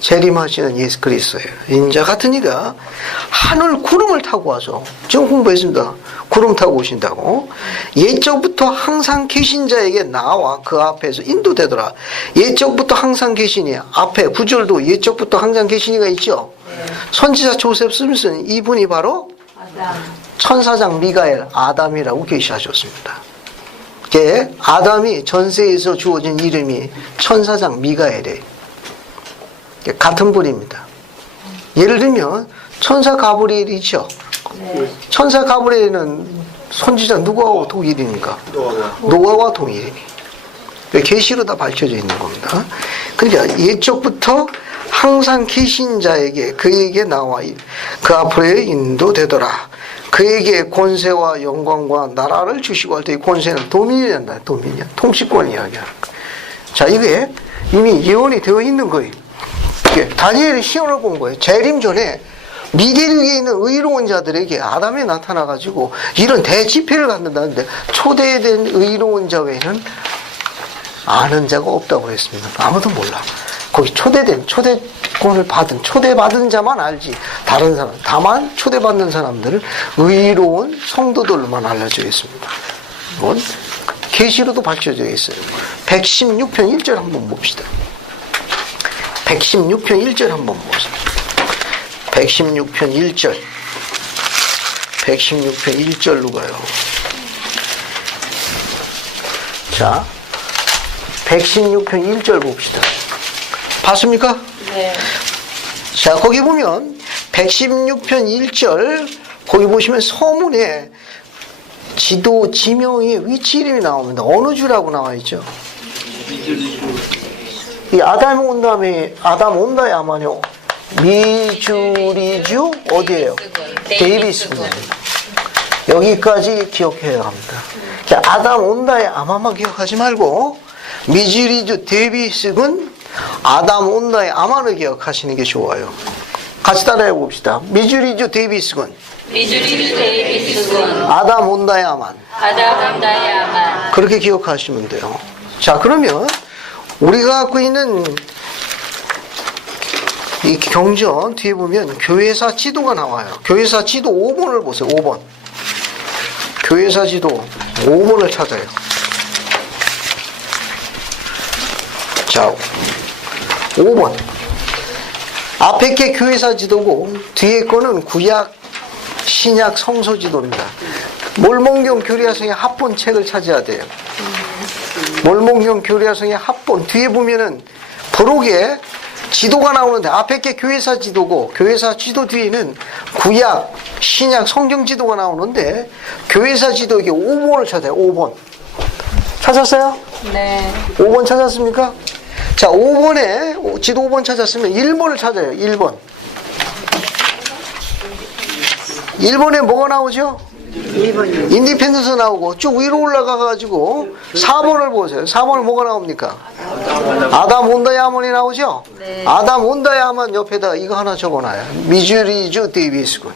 재림하시는 예수 그리스도예요. 인자 같은 이가 하늘 구름을 타고 와서 지금 공부했습니다. 구름 타고 오신다고. 옛적부터 항상 계신 자에게 나와 그 앞에서 인도되더라. 옛적부터 항상 계시니 앞에 9절도 옛적부터 항상 계시니가 있죠. 선지자 조셉 스미스는 이분이 바로 천사장 미가엘 아담이라고 계시하셨습니다. 아담이 전세에서 주어진 이름이 천사장 미가엘이에요. 같은 분입니다. 예를 들면 천사 가브리엘이죠. 천사 가브리엘은 선지자 누가와 동일이니까 노아와 동일이. 계시로 다 밝혀져 있는 겁니다. 그러니까 옛적부터 항상 계신 자에게 그에게 나와 그 앞으로 인도되더라. 그에게 권세와 영광과 나라를 주시고 할 때 이 권세는 도민이란다. 도민이야. 통치권 이야기하는 거예요. 자, 이게 이미 예언이 되어 있는 거예요. 다니엘이 시온을 본 거예요. 재림 전에 미대륙에 있는 의로운 자들에게 아담이 나타나가지고 이런 대집회를 갖는다는데 초대된 의로운 자 외에는 아는 자가 없다고 했습니다. 아무도 몰라. 거기 초대권을 초대받은 자만 알지. 다른 사람, 다만 초대받는 사람들은 의로운 성도들로만 알려져 있습니다. 이건 계시로도 밝혀져 있어요. 116편 1절 한번 봅시다. 116편 1절 한번 보세요. 116편 1절. 116편 1절로 가요. 자, 116편 1절 봅시다. 봤습니까? 네. 자, 거기 보면 116편 1절 거기 보시면 서문에 지도 지명의 위치 이름이 나옵니다. 어느 주라고 나와 있죠? 이 아담 온다야만이 미주리주 어디예요? 데이비스군. 여기까지 기억해야 합니다. 자, 아담 온다의 아마만 기억하지 말고 미주리주 데이비스군 아담 온다의 아마를 기억하시는 게 좋아요. 같이 따라해 봅시다. 미주리주 데이비스군 미주리주 데이비스군 아담 온다의 아만. 아담 온다의 아만. 그렇게 기억하시면 돼요. 자, 그러면 우리가 갖고 있는 이 경전 뒤에 보면 교회사 지도가 나와요. 교회사 지도 5번을 보세요. 5번. 교회사 지도 5번을 찾아요. 자, 5번. 앞에 게 교회사 지도고 뒤에 거는 구약, 신약, 성서 지도입니다. 몰몬경 교리화성의 합본 책을 찾아야 돼요. 몰몬경 교리화성의 합본 뒤에 보면은 부록에 지도가 나오는데 앞에 게 교회사 지도고 교회사 지도 뒤에는 구약, 신약, 성경 지도가 나오는데 교회사 지도 이게 5번을 찾아요. 5번. 찾았어요? 네. 5번 찾았습니까? 자, 5번에 지도 5번 찾았으면 1번을 찾아요. 1번. 1번에 뭐가 나오죠? 2번이요. 인디펜던스 나오고 쭉 위로 올라가가지고 4번을 보세요. 4번에 뭐가 나옵니까? 아담 온다의 아몬이 나오죠? 네. 아담 온다의 아몬 옆에다 이거 하나 적어놔요. 미주리주 데이비스군.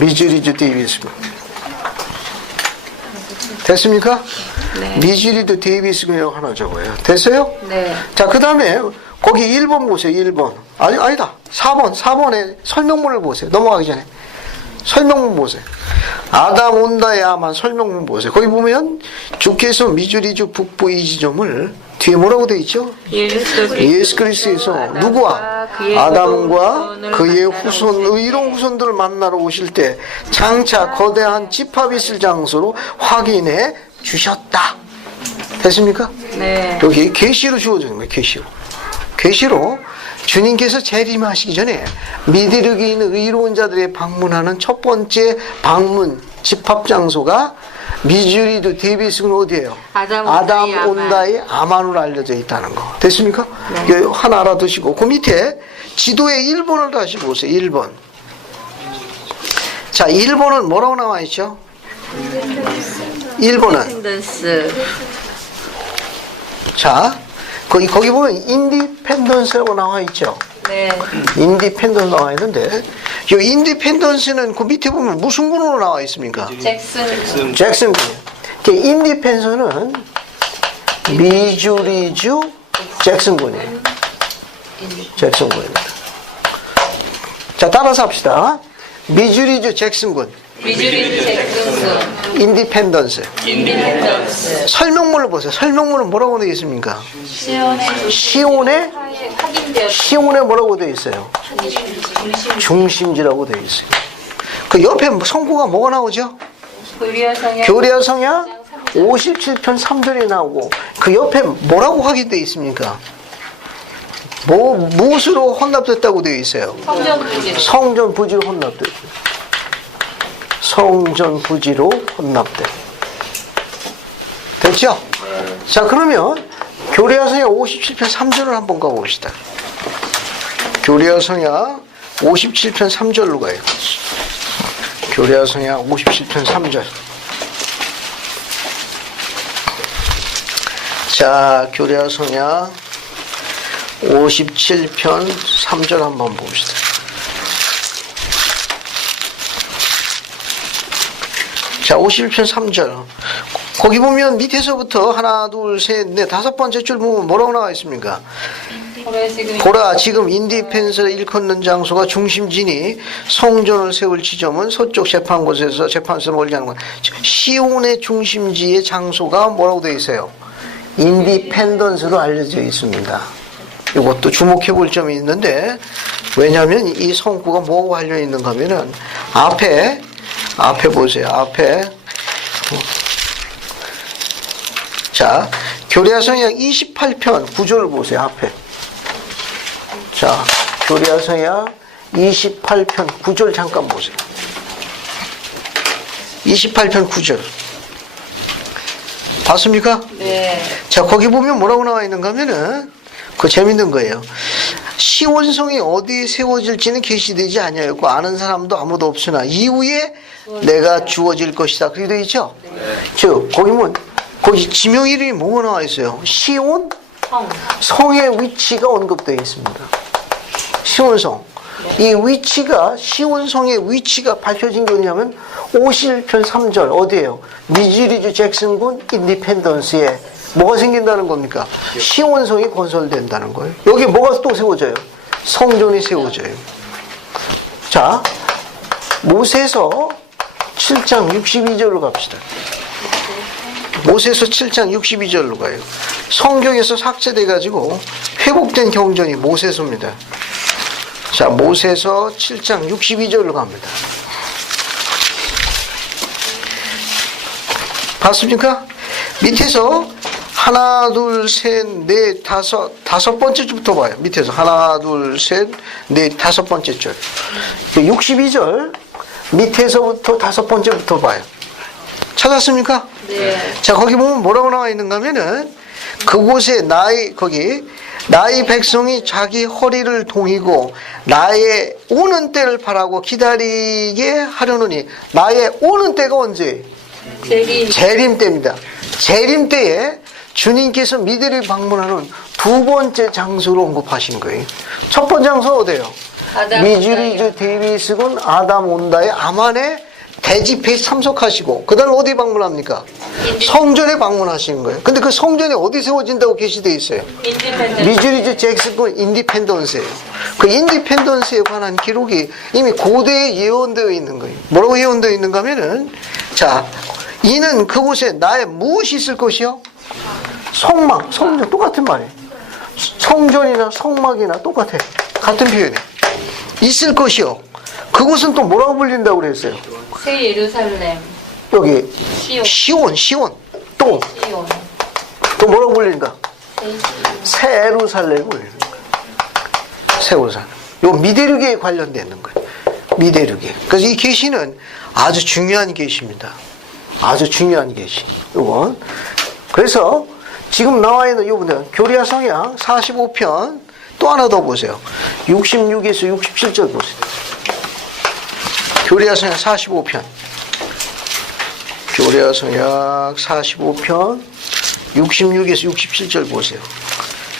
미주리주 데이비스군. 됐습니까? 네. 미주리주 데이비스군이라고 하나 적어요. 됐어요? 네. 자, 그 다음에 거기 1번 보세요. 1번. 아니다. 4번. 4번에 설명문을 보세요. 넘어가기 전에. 설명문 보세요. 아담 온다의 아만 설명문 보세요. 거기 보면 주께서 미주리주 북부 이 지점을 뒤에 뭐라고 되어 있죠? 예수 그리스도에서 누구와? 아담과 그의 후손, 의로운 후손들을 만나러 오실 때 장차 거대한 집합이 있을 장소로 확인해 주셨다. 됐습니까? 네. 여기 계시로 주어지는 거예요. 계시로. 계시로 주님께서 재림하시기 전에 미디르기 있는 의로운 자들의 방문하는 첫 번째 방문 집합 장소가 미주리도 데이비스군 어디예요? 아담 온다의 아만으로 알려져 있다는 거. 됐습니까? 네. 이거 하나 알아두시고 그 밑에 지도의 1번을 다시 보세요. 1번. 자, 1번은 뭐라고 나와 있죠? 1번은 인디펜던스. 자, 거기 보면 인디펜던스라고 나와 있죠. 네. 인디펜던스 나와 있는데 이 인디펜던스는 그 밑에 보면 무슨 군으로 나와 있습니까? 잭슨 군. 인디펜던스는 미주리주 잭슨 군이에요. 잭슨 군입니다. 자, 따라서 합시다. 미주리주 잭슨 군. 미주리주 잭슨군. 인디펜던스. 인디펜던스. 설명문을 보세요. 설명문은 뭐라고 되어 있습니까? 시온의 시온에 뭐라고 되어 있어요? 중심지라고 되어 있어요. 그 옆에 성구가 뭐가 나오죠? 교리화 성약 57편 3절이 나오고 그 옆에 뭐라고 확인되어 있습니까? 무엇으로 혼납됐다고 되어 있어요? 성전 부지로 혼납됐어요. 성전 부지로 혼납돼. 됐죠? 자, 그러면 교리화성약 57편 3절을 한번 가봅시다. 교리화성약 57편 3절로 가요. 교리화성약 57편 3절. 자, 교리화성약 57편 3절 한번 봅시다. 자, 51편 3절. 거기 보면 밑에서부터 하나, 둘, 셋, 넷, 다섯 번째 줄 보면 뭐라고 나와 있습니까? 보라, 지금 인디펜스를 일컫는 장소가 중심지니 성전을 세울 지점은 서쪽 재판곳에서 재판소를 멀지 않은 것. 시온의 중심지의 장소가 뭐라고 되어 있어요? 인디펜던스로 알려져 있습니다. 이것도 주목해 볼 점이 있는데, 왜냐하면 이 성구가 뭐하고 관련 있는가 하면은 앞에 보세요. 앞에. 자, 교리화성약 28편 9절을 보세요. 앞에. 자, 교리화성약 28편 9절 잠깐 보세요. 28편 9절. 봤습니까? 네. 자, 거기 보면 뭐라고 나와 있는가 하면은, 그거 재밌는 거예요. 시온성이 어디에 세워질지는 계시되지 아니하였고 아는 사람도 아무도 없으나 이후에 내가 주어질 것이다. 그렇게 되어 있죠? 즉 거기 보면 거기 지명 이름이 뭐가 나와 있어요? 시온 성의 위치가 언급되어 있습니다. 시온성. 이 위치가 시온성의 위치가 밝혀진 게 어디냐면 51편 3절 어디예요? 미즈리주 잭슨군 인디펜던스에 뭐가 생긴다는 겁니까? 시온성이 건설된다는 거예요. 여기 뭐가 또 세워져요? 성전이 세워져요. 자, 모세서 7장 62절로 갑시다. 모세서 7장 62절로 가요. 성경에서 삭제돼가지고 회복된 경전이 모세서입니다. 자, 모세서 7장 62절로 갑니다. 봤습니까? 밑에서 하나, 둘, 셋, 넷, 다섯 번째 줄부터 봐요. 밑에서 하나, 둘, 셋, 넷, 다섯 번째 줄. 62절 밑에서부터 다섯 번째부터 봐요. 찾았습니까? 네. 자, 거기 보면 뭐라고 나와 있는가 하면은 그곳에 나의 백성이 자기 허리를 동이고 나의 오는 때를 바라고 기다리게 하려느니 나의 오는 때가 언제? 재림 때입니다. 재림 때에 주님께서 미대를 방문하는 두 번째 장소로 언급하신 거예요. 첫 번째 장소 어디예요? 미주리주 데이비스군 아담 온다의 아만의 대집회에 참석하시고 그 다음에 어디 방문합니까? 성전에 방문하시는 거예요. 근데 그 성전이 어디 세워진다고 게시되어 있어요? 미주리주 잭슨군 인디펜던스예요. 그 인디펜던스에 관한 기록이 이미 고대에 예언되어 있는 거예요. 뭐라고 예언되어 있는가 하면은 자, 이는 그곳에 나의 무엇이 있을 것이요? 성막, 성전 똑같은 말이에요. 성전이나 성막이나 똑같아. 같은 표현이에요. 있을 것이요. 그곳은 또 뭐라고 불린다고 그랬어요? 새 예루살렘. 여기 시온. 또 뭐라고 불린다? 새 예루살렘을 불리는 거예요. 새 예루살렘. 요 미대륙에 관련되는 거예요. 미대륙에. 그래서 이 계시는 아주 중요한 계시입니다. 아주 중요한 계시. 이건 그래서 지금 나와 있는 요번에 교리야 성향 45편 또 하나 더 보세요. 66에서 67절 보세요. 교리야 성향 45편. 교리야 성향 45편 66에서 67절 보세요.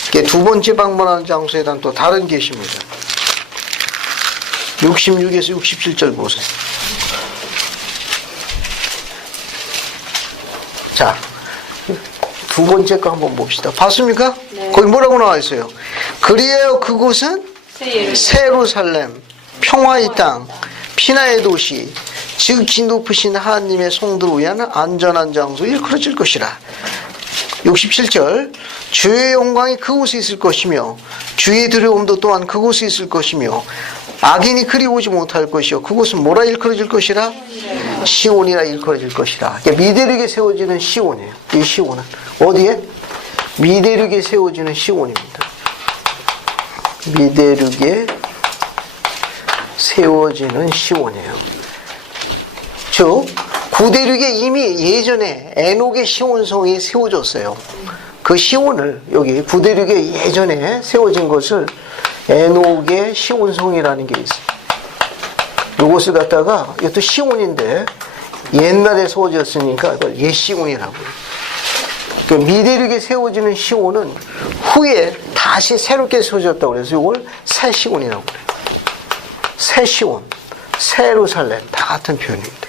이게 두 번째 방문하는 장소에 대한 또 다른 계시입니다. 66에서 67절 보세요. 자, 두 번째 거 한번 봅시다. 봤습니까? 네. 거기 뭐라고 나와 있어요? 그리하여 그곳은 새 예루살렘, 평화의 땅, 피나의 도시, 즉 높으신 하나님의 성도를 위한 안전한 장소 일컬어질 것이라. 67절 주의 영광이 그곳에 있을 것이며 주의 두려움도 또한 그곳에 있을 것이며 악인이 그리 오지 못할 것이요 그곳은 뭐라 일컬어질 것이라? 시온이라 일컬어질 것이라. 미대륙에 세워지는 시온이에요. 이 시온은 어디에? 미대륙에 세워지는 시온입니다. 미대륙에 세워지는 시온이에요. 즉 구대륙에 이미 예전에 에녹의 시온성이 세워졌어요. 그 시온을 여기 구대륙에 예전에 세워진 것을 에녹의 시온성이라는 게 있어요. 이것을 갖다가 이것도 시온인데 옛날에 세워졌으니까 이걸 옛시온이라고 해요. 그 미대륙에 세워지는 시온은 후에 다시 새롭게 세워졌다고 그래서 이걸 새 시온이라고 그래요. 새 시온, 새 예루살렘 다 같은 표현입니다.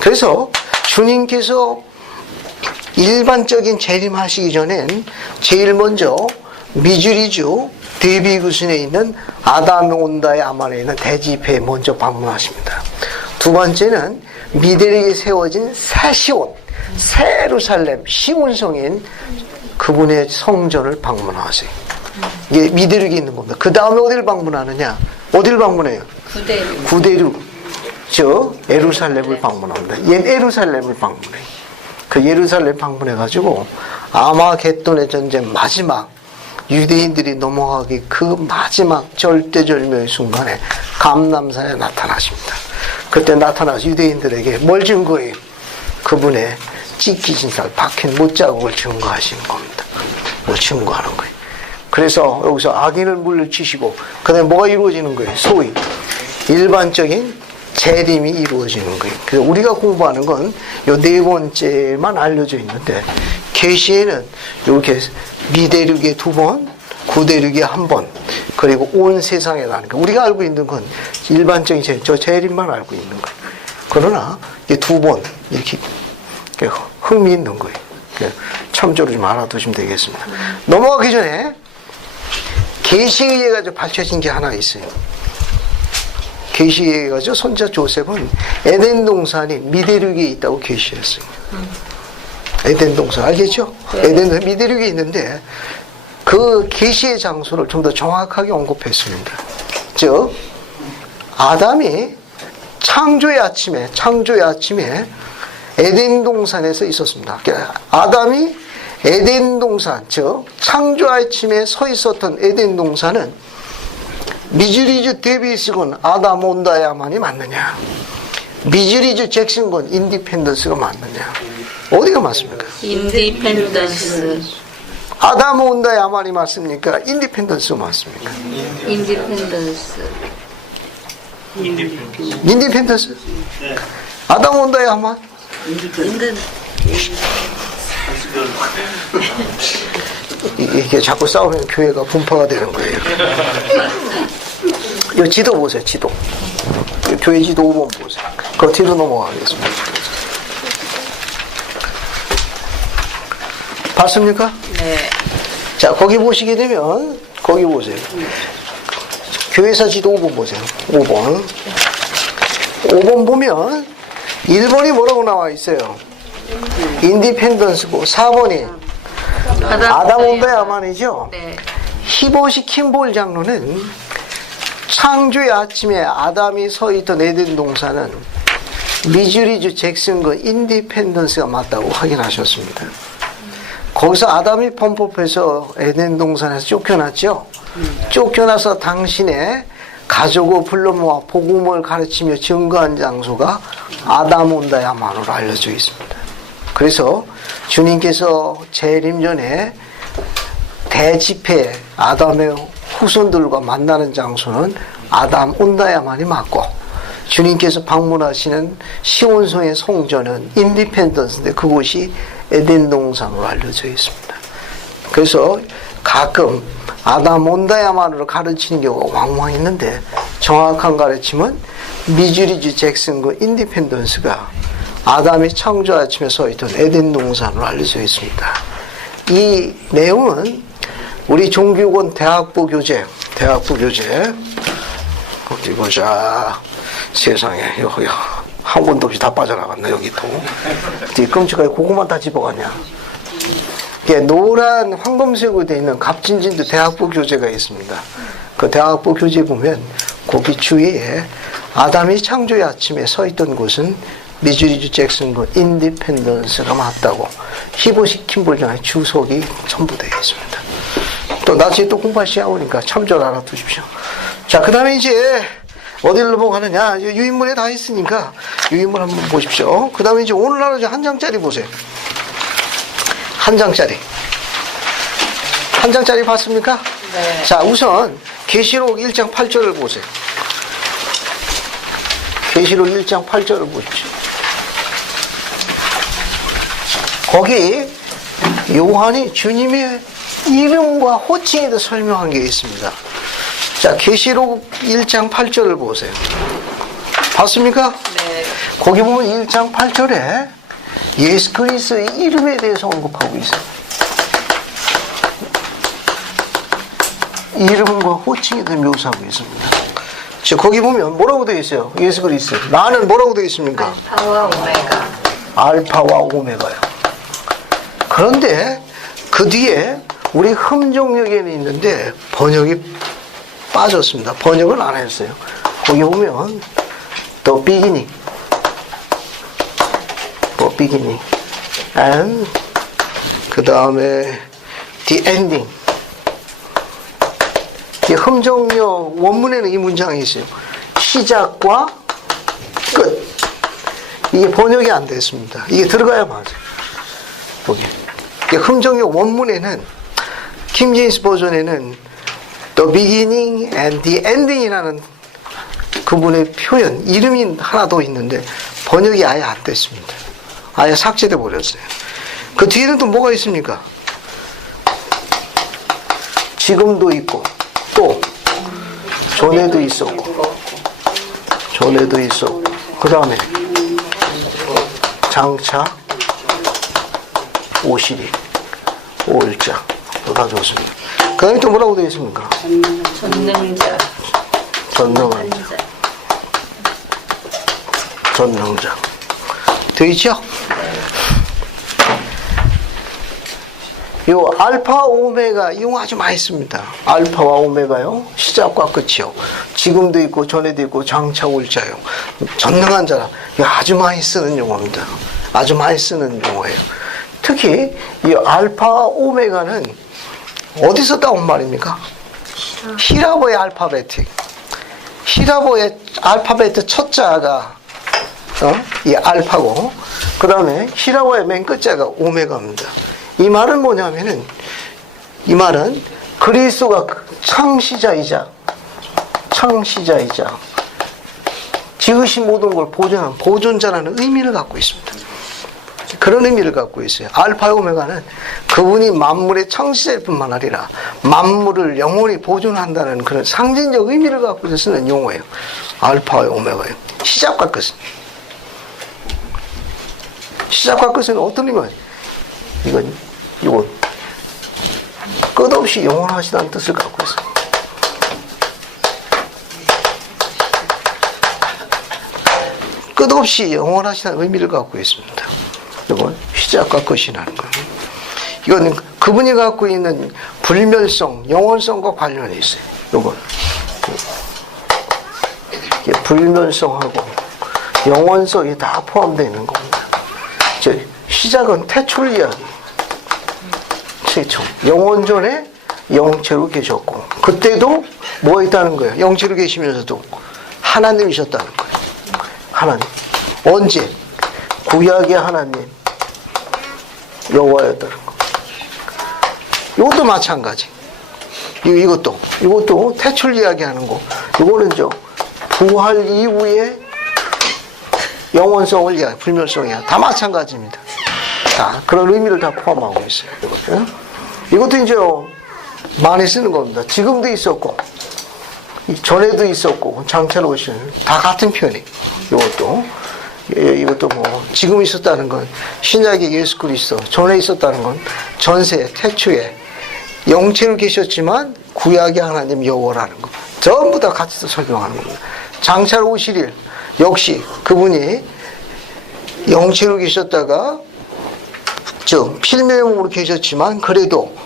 그래서 주님께서 일반적인 재림하시기 전엔 제일 먼저 미주리주 데비구순에 있는 아담 온다의 아만에 있는 대집회에 먼저 방문하십니다. 두 번째는 미대륙에 세워진 새 시온, 새 예루살렘, 시온성인 그분의 성전을 방문하세요. 이게 미대륙에 있는 겁니다. 그 다음에 어디를 방문하느냐? 어디를 방문해요? 구대륙. 저 예루살렘을 방문합니다. 옛 예루살렘을 방문해요. 그 예루살렘 방문해가지고 아마겟돈의 전쟁 마지막 유대인들이 넘어가기 그 마지막 절대절명의 순간에 감람산에 나타나십니다. 그때 나타나서 유대인들에게 뭘 증거해요? 그분의 찢기진 살, 박힌 못자국을 증거하시는 겁니다. 뭐 증거하는 거예요. 그래서 여기서 악인을 물리치시고 그다음에 뭐가 이루어지는 거예요? 소위 일반적인 재림이 이루어지는 거예요. 그래서 우리가 공부하는 건 요 네 번째만 알려져 있는데 계시에는 이렇게 미대륙에 2번, 구대륙에 1번, 그리고 온 세상에 나는 거. 우리가 알고 있는 건 일반적인 저 재림만 알고 있는 거예요. 그러나 이게 2번 이렇게 흠이 있는 거예요. 참조를 좀 알아두시면 되겠습니다. 넘어가기 전에 계시에 의해 가지고 밝혀진 게 하나 있어요. 계시에 의해 가지고 손자 조셉은 에덴 동산이 미대륙에 있다고 계시했어요. 에덴 동산 알겠죠? 에덴 동산 미대륙에 있는데 그 계시의 장소를 좀 더 정확하게 언급했습니다. 즉 아담이 창조의 아침에 에덴 동산에서 있었습니다. 아담이 에덴 동산, 즉 창조 아침에 서 있었던 에덴 동산은 미즈리즈 데비스건 아담 온다야만이 맞느냐? 미즈리즈 잭슨건 인디펜던스가 맞느냐? 어디가 맞습니까? 인디펜던스. 아담 온다야만이 맞습니까? 인디펜던스가 맞습니까? 인디펜던스. 인디펜던스? 아담 온다야만? 이게 자꾸 싸우면 교회가 분파가 되는 거예요. 이 지도 보세요, 지도. 교회 지도 5번 보세요. 그 뒤로 넘어가겠습니다. 봤습니까? 네. 자, 거기 보시게 되면, 거기 보세요. 교회사 지도 5번 보세요. 5번. 5번 보면, 1번이 뭐라고 나와 있어요? 인디펜던스고, 4번이 아담 온다야만이죠? 네. 히보시 킴볼 장로는 창조의 아침에 아담이 서 있던 에덴 동산은 미즈리즈 잭슨과 인디펜던스가 맞다고 확인하셨습니다. 거기서 아담이 범법해서 에덴 동산에서 쫓겨났죠? 쫓겨나서 당신의 가족을 불러 모아 복음을 가르치며 증거한 장소가 아담 온다야만으로 알려져 있습니다. 그래서 주님께서 재림 전에 대집회 아담의 후손들과 만나는 장소는 아담 온다야만이 맞고 주님께서 방문하시는 시온성의 성전은 인디펜던스인데 그곳이 에덴 동산으로 알려져 있습니다. 그래서 가끔 아담 온다야만으로 가르치는 경우가 왕왕 있는데 정확한 가르침은 미즈리즈 잭슨과 인디펜던스가 아담이 창조 아침에 서 있던 에덴 동산으로 알려져 있습니다. 이 내용은 우리 종교권 대학부 교재 어디 보자. 세상에 여기 한 권도 없이 다 빠져나갔네. 여기 또 뒤꿈치까지 그것만 다 집어갔냐. 이게 노란 황금색으로 되어 있는 갑진진도 대학부 교재가 있습니다. 그 대학부 교재 보면 거기 주위에 아담이 창조의 아침에 서 있던 곳은 미즈리즈 잭슨과 인디펜던스가 맞다고 히보시 킴볼장의 주석이 첨부되어 있습니다. 또 나중에 또 공부할 시간 오니까 참조를 알아두십시오. 자, 그 다음에 이제 어디를 넘어가느냐. 유인물에 다 있으니까 유인물 한번 보십시오. 그 다음에 이제 오늘 하루 한 장짜리 보세요. 한 장짜리 봤습니까? 네. 자, 우선 계시록 1장 8절을 보세요. 계시록 1장 8절을 보십시오. 거기 요한이 주님의 이름과 호칭에 대해 설명한 게 있습니다. 자, 계시록 1장 8절을 보세요. 봤습니까? 네. 거기 보면 1장 8절에 예수 그리스도의 이름에 대해서 언급하고 있어요. 이름과 호칭에 대해 묘사하고 있습니다. 자, 거기 보면 뭐라고 되어 있어요? 예수 그리스도. 나는 뭐라고 되어 있습니까? 알파와 오메가. 알파와 오메가요. 그런데 그 뒤에 우리 흠정역에는 있는데 번역이 빠졌습니다. 번역을 안 했어요. 거기 보면 The beginning, and 그 다음에 The ending. 이 흠정역 원문에는 이 문장이 있어요. 시작과 끝. 이게 번역이 안 됐습니다. 이게 들어가야 맞아요. 거기. 흠정역 원문에는 킹제임스 버전에는 The beginning and the ending이라는 그분의 표현, 이름이 하나 더 있는데 번역이 아예 안 됐습니다. 아예 삭제돼 버렸어요. 그 뒤에는 또 뭐가 있습니까? 지금도 있고 또 전에도 있었고 그 다음에 장차 오시리 올자 또 다 좋습니다. 그 다음에 또 뭐라고 되어 있습니까? 전능자 되어 있죠? 요 알파 오메가 이거 아주 많이 씁니다. 알파와 오메가요, 시작과 끝이요, 지금도 있고 전에도 있고 장차 올 자요, 전능한 자라. 이거 아주 많이 쓰는 용어입니다. 아주 많이 쓰는 용어예요. 특히 이 알파 오메가는 어디서 따온 말입니까? 히라보의 알파베틱. 히라보의 알파베트 첫 자가 이 알파고, 그 다음에 히라보의 맨 끝자가 오메가입니다. 이 말은 뭐냐면은, 이 말은 그리스도가 창시자이자 지으신 모든 걸 보존한 보존자라는 의미를 갖고 있습니다. 그런 의미를 갖고 있어요. 알파 오메가는 그분이 만물의 창시자일 뿐만 아니라 만물을 영원히 보존한다는 그런 상징적 의미를 갖고 쓰는 용어예요. 알파 오메가예요. 시작과 끝은. 시작과 끝은 어떤 의미예요? 이건 끝없이 영원하시다는 뜻을 갖고 있어요. 끝없이 영원하시다는 의미를 갖고 있습니다. 이건 시작과 끝이라는 거예요. 이건 그분이 갖고 있는 불멸성, 영원성과 관련이 있어요. 이건 불멸성하고 영원성이 다 포함되어 있는 겁니다. 시작은 태초를 이야기해요. 최초. 영원 전에 영체로 계셨고, 그때도 뭐 있다는 거예요? 영체로 계시면서도 하나님이셨다는 거예요. 하나님. 언제? 구약의 하나님 여호와였다는 거. 이것도 마찬가지. 이것도 태초를 이야기하는 거. 이거는 부활 이후에 영원성을 이야기, 불멸성이야. 다 마찬가지입니다. 다 그런 의미를 다 포함하고 있어요. 이것도 많이 쓰는 겁니다. 지금도 있었고, 전에도 있었고, 장차로 오시는 다 같은 편이에요. 이것도 지금 있었다는 건 신약의 예수 그리스도, 전에 있었다는 건 전세, 태초에 영체로 계셨지만 구약의 하나님 여호와라는 거. 전부 다 같이 설명하는 겁니다. 장차로 오실 일, 역시 그분이 영체로 계셨다가 필명으로 계셨지만 그래도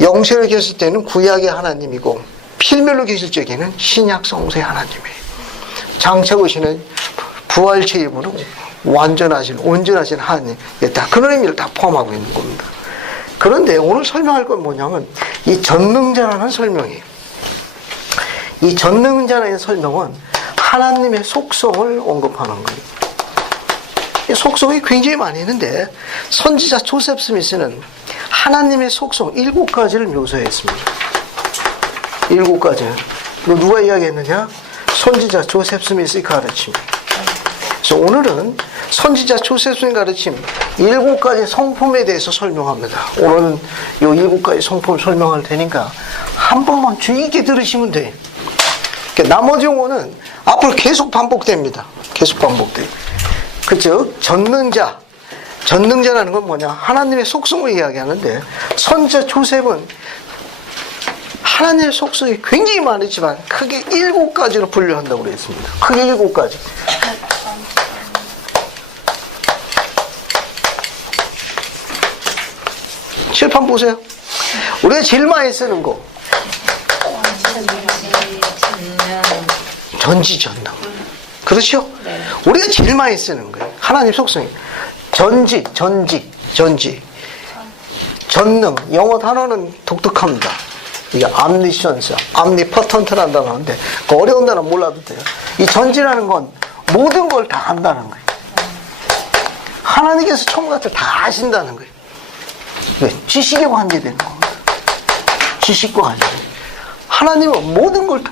영체로 계실 때는 구약의 하나님이고 필멸로 계실 적에는 신약 성소의 하나님이에요. 장차 오시는 부활체 입으로 완전하신 온전하신 하나님, 다 그런 의미를 다 포함하고 있는 겁니다. 그런데 오늘 설명할 건 뭐냐면 이 전능자라는 설명이에요. 이 전능자라는 설명은 하나님의 속성을 언급하는 거예요. 이 속성이 굉장히 많이 있는데 선지자 조셉 스미스는 하나님의 속성 7가지를 묘사했습니다. 7가지. 이거 누가 이야기했느냐? 선지자 조셉 스미스의 가르침. 그래서 오늘은 선지자 조셉 스미스의 가르침 7가지 성품에 대해서 설명합니다. 오늘은 이 7가지 성품 설명할 테니까 한 번만 주의 깊게 들으시면 돼요. 나머지 용어는 앞으로 계속 반복됩니다. 계속 반복돼요. 그죠? 전능자라는 건 뭐냐? 하나님의 속성을 이야기하는데, 선지자 조셉은 하나님의 속성이 굉장히 많지만 크게 7가지로 분류한다고 그랬습니다. 크게 7가지. 칠판 보세요. 우리가 제일 많이 쓰는 거. 전지전능. 그렇죠? 네. 우리가 제일 많이 쓰는 거예요. 하나님 속성이. 전직. 전능. 영어 단어는 독특합니다. 이게 omniscience, omnipotent라는 단어인데, 그 어려운 단어 몰라도 돼요. 이 전지라는 건 모든 걸 다 안다는 거예요. 하나님께서 처음 같은 다 아신다는 거예요. 지식에 관계되는 겁니다. 지식과 관심. 하나님은 모든 걸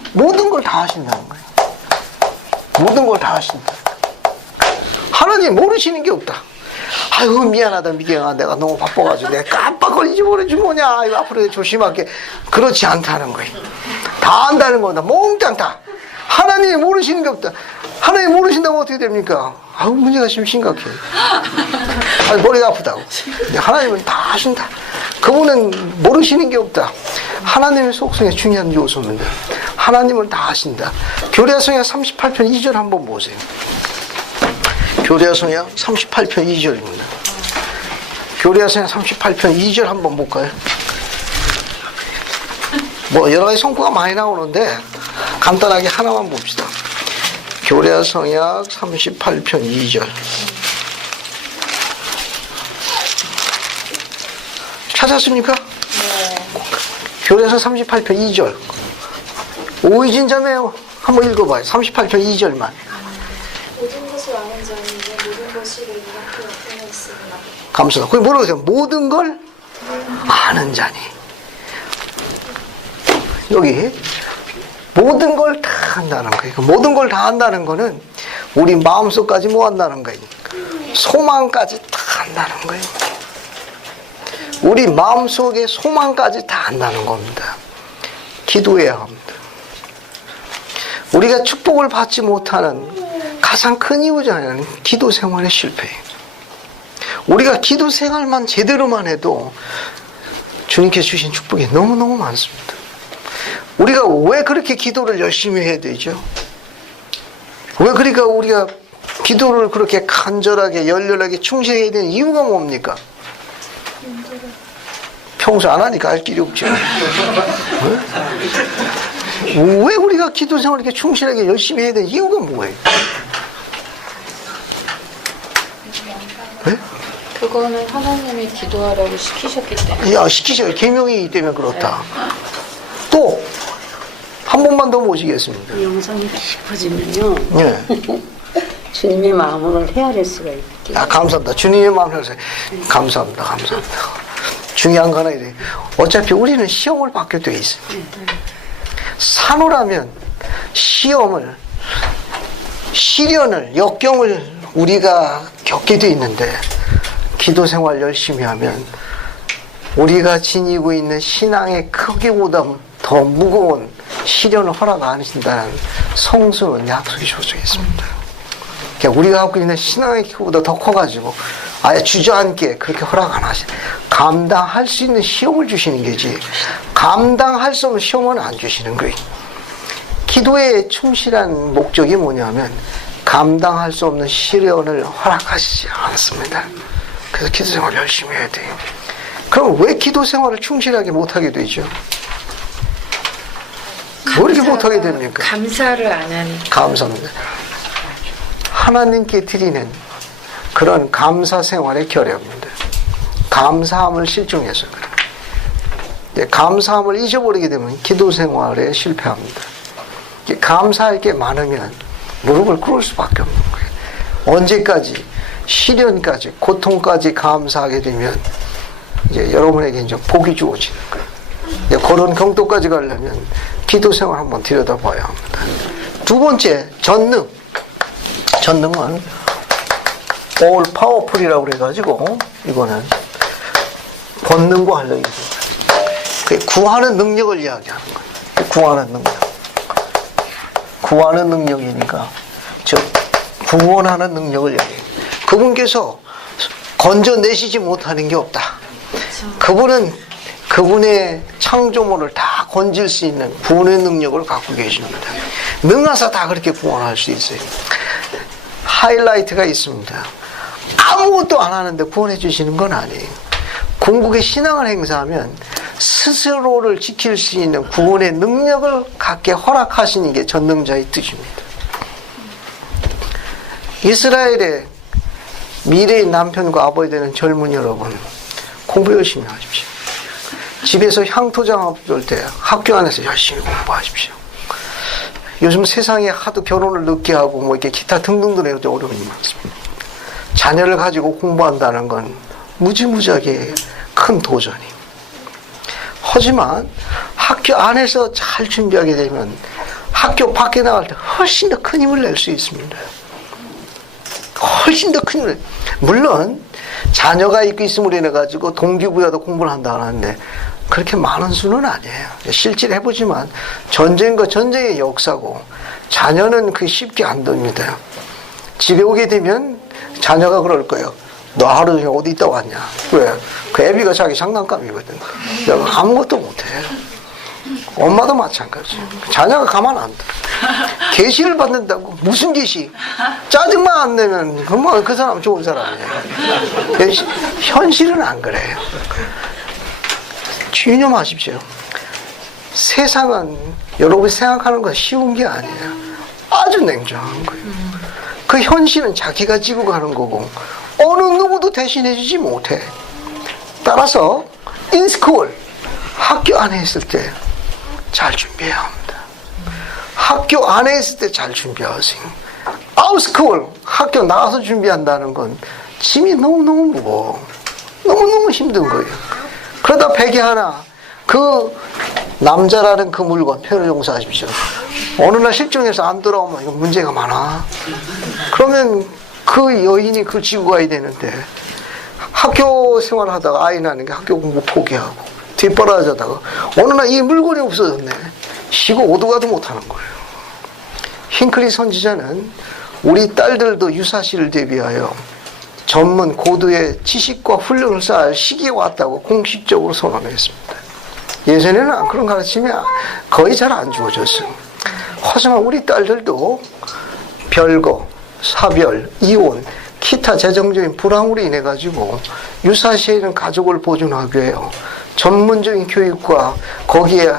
다 하신다는 거예요. 모든 걸 다 하신다. 하나님 모르시는 게 없다. 아이고 미안하다 미경아, 내가 너무 바빠가지고 내가 깜빡거리지 모르지 뭐냐, 아이고 앞으로 조심할게. 그렇지 않다는 거예요. 다 안다는 거다. 몽땅 다. 하나님이 모르시는 게 없다. 하나님 모르신다고 어떻게 됩니까? 아우 문제가 좀 심각해. 아니, 머리가 아프다고. 하나님은 다 하신다. 그분은 모르시는 게 없다. 하나님의 속성의 중요한 요소입니다. 하나님은 다 하신다. 교례서야 38편 2절 한번 보세요. 교례서야 38편 2절입니다. 교례서야 38편 2절 한번 볼까요? 뭐 여러 가지 성구가 많이 나오는데 간단하게 하나만 봅시다. 교례서약 38편 2절. 찾았습니까? 네. 교례서 38편 2절. 오이진자매 한번 읽어봐요. 38편 2절만. 모든 것을 아는 자는 모든 것이 이렇게 나타나 있으나. 감사합니다. 거기 뭐라고 하세요? 모든 걸 아는 자니. 여기 모든 걸 다 한다는 거예요. 모든 걸 다 한다는 거는 우리 마음속까지 뭐 한다는 거예요? 소망까지 다 한다는 거예요. 우리 마음속의 소망까지 다 한다는 겁니다. 기도해야 합니다. 우리가 축복을 받지 못하는 가장 큰 이유잖아요. 기도 생활의 실패예요. 우리가 기도 생활만 제대로만 해도 주님께서 주신 축복이 너무너무 많습니다. 우리가 왜 그렇게 기도를 열심히 해야 되죠? 왜 그러니까 우리가 기도를 그렇게 간절하게 열렬하게 충실해야 되는 이유가 뭡니까? 평소 안 하니까 알 길이 없죠. 왜 우리가 기도 생활을 이렇게 충실하게 열심히 해야 되는 이유가 뭐예요? 네? 그거는 하나님이 기도하라고 시키셨기 때문에. 야, 시키셔요. 계명이기 때문에 그렇다. 또 한 번만 더 모시겠습니다. 영성이 깊어지면요. 네. 주님의 마음을 헤아릴 수가 있게. 아, 감사합니다. 주님의 마음을 헤아릴 수. 감사합니다. 감사합니다. 중요한 건 이래. 어차피 우리는 시험을 받게 돼 있어요. 산후라면 시험을, 시련을, 역경을 우리가 겪게 돼 있는데 기도 생활 열심히 하면 우리가 지니고 있는 신앙의 크기보다 더 무거운 시련을 허락 안 하신다는 성수는 약속이 주어져 있습니다. 그러니까 우리가 갖고 있는 신앙의 크기보다 더 커가지고 아예 주저앉게 그렇게 허락 안 하시. 감당할 수 있는 시험을 주시는 게지 감당할 수 없는 시험은 안 주시는 거예요. 기도의 충실한 목적이 뭐냐면 감당할 수 없는 시련을 허락하시지 않습니다. 그래서 기도 생활 열심히 해야 돼요. 그럼 왜 기도 생활을 충실하게 못하게 되죠? 왜 이렇게 못하게 됩니까? 감사를 안 하니까. 감사합니다. 하나님께 드리는 그런 감사 생활의 결여입니다. 감사함을 실종해서 그래요. 감사함을 잊어버리게 되면 기도 생활에 실패합니다. 감사할 게 많으면 무릎을 꿇을 수밖에 없는 거예요. 언제까지? 시련까지, 고통까지 감사하게 되면 이제 여러분에게 이제 복이 주어지는 거예요. 이제 그런 경도까지 가려면 기도 생활 한번 들여다봐야 합니다. 두 번째, 전능. 전능은 all powerful이라고 그래가지고 이거는 권능과 활력입니다. 구하는 능력을 이야기하는 거예요. 구하는 능력. 구하는 능력이니까 즉 구원하는 능력을 이야기해요. 그분께서 건져내시지 못하는 게 없다. 그분은 그분의 창조물을 다 건질 수 있는 구원의 능력을 갖고 계십니다. 능하사 다 그렇게 구원할 수 있어요. 하이라이트가 있습니다. 아무것도 안 하는데 구원해 주시는 건 아니에요. 궁극의 신앙을 행사하면 스스로를 지킬 수 있는 구원의 능력을 갖게 허락하시는 게 전능자의 뜻입니다. 이스라엘의 미래의 남편과 아버지 되는 젊은 여러분, 공부 열심히 하십시오. 집에서 향토장 볼 때 학교 안에서 열심히 공부하십시오. 요즘 세상에 하도 결혼을 늦게 하고 뭐 이렇게 기타 등등등 해도 어려움이 많습니다. 자녀를 가지고 공부한다는 건 무지무지하게 큰 도전이. 하지만 학교 안에서 잘 준비하게 되면 학교 밖에 나갈 때 훨씬 더 큰 힘을 낼 수 있습니다. 훨씬 더 큰 힘을. 물론 자녀가 있음으로 인해 가지고 동기부여도 공부를 한다 하는데 그렇게 많은 수는 아니에요. 실제로 해보지만 전쟁과 전쟁의 역사고 자녀는 그게 쉽게 안 됩니다. 집에 오게 되면 자녀가 그럴 거예요. 너 하루 종일 어디 있다 왔냐? 왜? 그 애비가 자기 장난감이거든. 내가 아무것도 못해. 엄마도 마찬가지. 자녀가 가만 안 둬. 계시를 받는다고 무슨 계시? 짜증만 안 내면 그 사람 좋은 사람이에요. 현실은 안 그래요. 유념하십시오. 세상은 여러분이 생각하는 건 쉬운 게 아니에요. 아주 냉정한 거예요. 그 현실은 자기가 지고 가는 거고 어느 누구도 대신해 주지 못해. 따라서 인스쿨 학교 안에 있을 때 잘 준비해야 합니다. 학교 안에 있을 때 잘 준비하세요. 아웃스쿨 학교 나가서 준비한다는 건 짐이 너무너무 무거워. 너무너무 힘든 거예요. 그러다 베개 하나 그 남자라는 그 물건 표현을 용서하십시오. 어느 날 실종해서 안 돌아오면 이거 문제가 많아. 그러면 그 여인이 그걸 지고 가야 되는데 학교 생활하다가 아이 낳는 게 학교 공부 포기하고 뒷바라지하다가 어느 날 이 물건이 없어졌네. 쉬고 오도 가도 못하는 거예요. 힝클리 선지자는 우리 딸들도 유사시를 대비하여 전문 고도의 지식과 훈련을 쌓을 시기에 왔다고 공식적으로 선언했습니다. 예전에는 그런 가르침이 거의 잘 안 주어졌어요. 하지만 우리 딸들도 별거, 사별, 이혼, 기타 재정적인 불황으로 인해 가지고 유사시에 있는 가족을 보존하기 위해 전문적인 교육과 거기에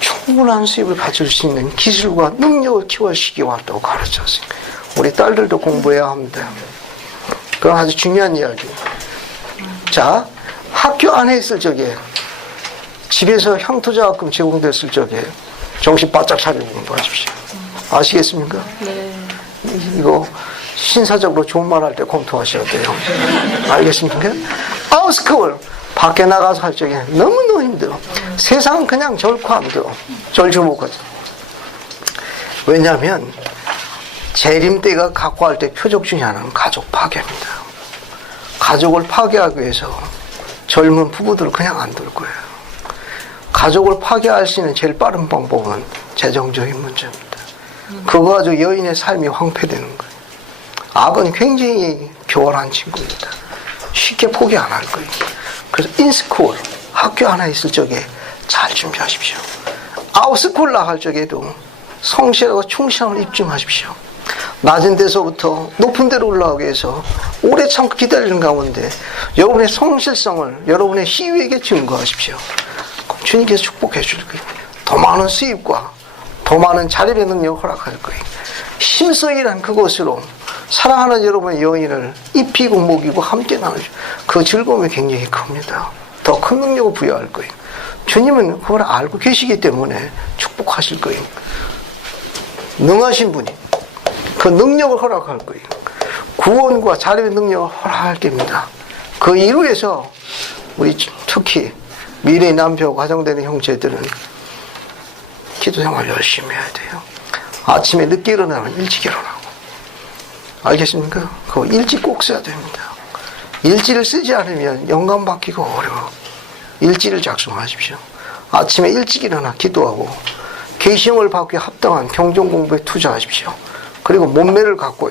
충분한 수입을 가질 수 있는 기술과 능력을 키워야 시기에 왔다고 가르쳤어요. 우리 딸들도 공부해야 합니다. 그건 아주 중요한 이야기예요. 자, 학교 안에 있을 적에 집에서 향토자금 제공됐을 적에 정신 바짝 차리고 공부하십시오. 아시겠습니까? 네. 이거 신사적으로 좋은 말 할 때 검토하셔야 돼요. 알겠습니까? 아웃스쿨 밖에 나가서 할 적에 너무너무 힘들어. 세상은 그냥 절코 안 들어. 절주 못 가죠. 왜냐하면 재림때가 갖고 할 때 표적 중에 하나는 가족 파괴입니다. 가족을 파괴하기 위해서 젊은 부부들을 그냥 안 둘 거예요. 가족을 파괴할 수 있는 제일 빠른 방법은 재정적인 문제입니다. 그거 가지고 여인의 삶이 황폐되는 거예요. 악은 굉장히 교활한 친구입니다. 쉽게 포기 안 할 거예요. 그래서 인스쿨 학교 하나 있을 적에 잘 준비하십시오. 아웃스쿨 나갈 적에도 성실하고 충실함을 입증하십시오. 낮은 데서부터 높은 데로 올라가기 위해서 오래 참고 기다리는 가운데 여러분의 성실성을 여러분의 시위에게 증거하십시오. 그럼 주님께서 축복해 줄 거예요. 더 많은 수입과 더 많은 자립의 능력을 허락할 거예요. 심서 일한 그것으로 사랑하는 여러분의 여인을 입히고 먹이고 함께 나누죠. 그 즐거움이 굉장히 큽니다. 더 큰 능력을 부여할 거예요. 주님은 그걸 알고 계시기 때문에 축복하실 거예요. 능하신 분이 그 능력을 허락할 거예요. 구원과 자립의 능력을 허락할 겁니다. 그 이루에서 우리 특히 미래의 남편 가정되는 형제들은 기도생활 열심히 해야 돼요. 아침에 늦게 일어나면 일찍 일어나고. 알겠습니까? 그거 일지 꼭 써야 됩니다. 일지를 쓰지 않으면 영감 받기가 어려워. 일지를 작성하십시오. 아침에 일찍 일어나 기도하고 계시형을 받기 합당한 경전 공부에 투자하십시오. 그리고 몸매를 갖고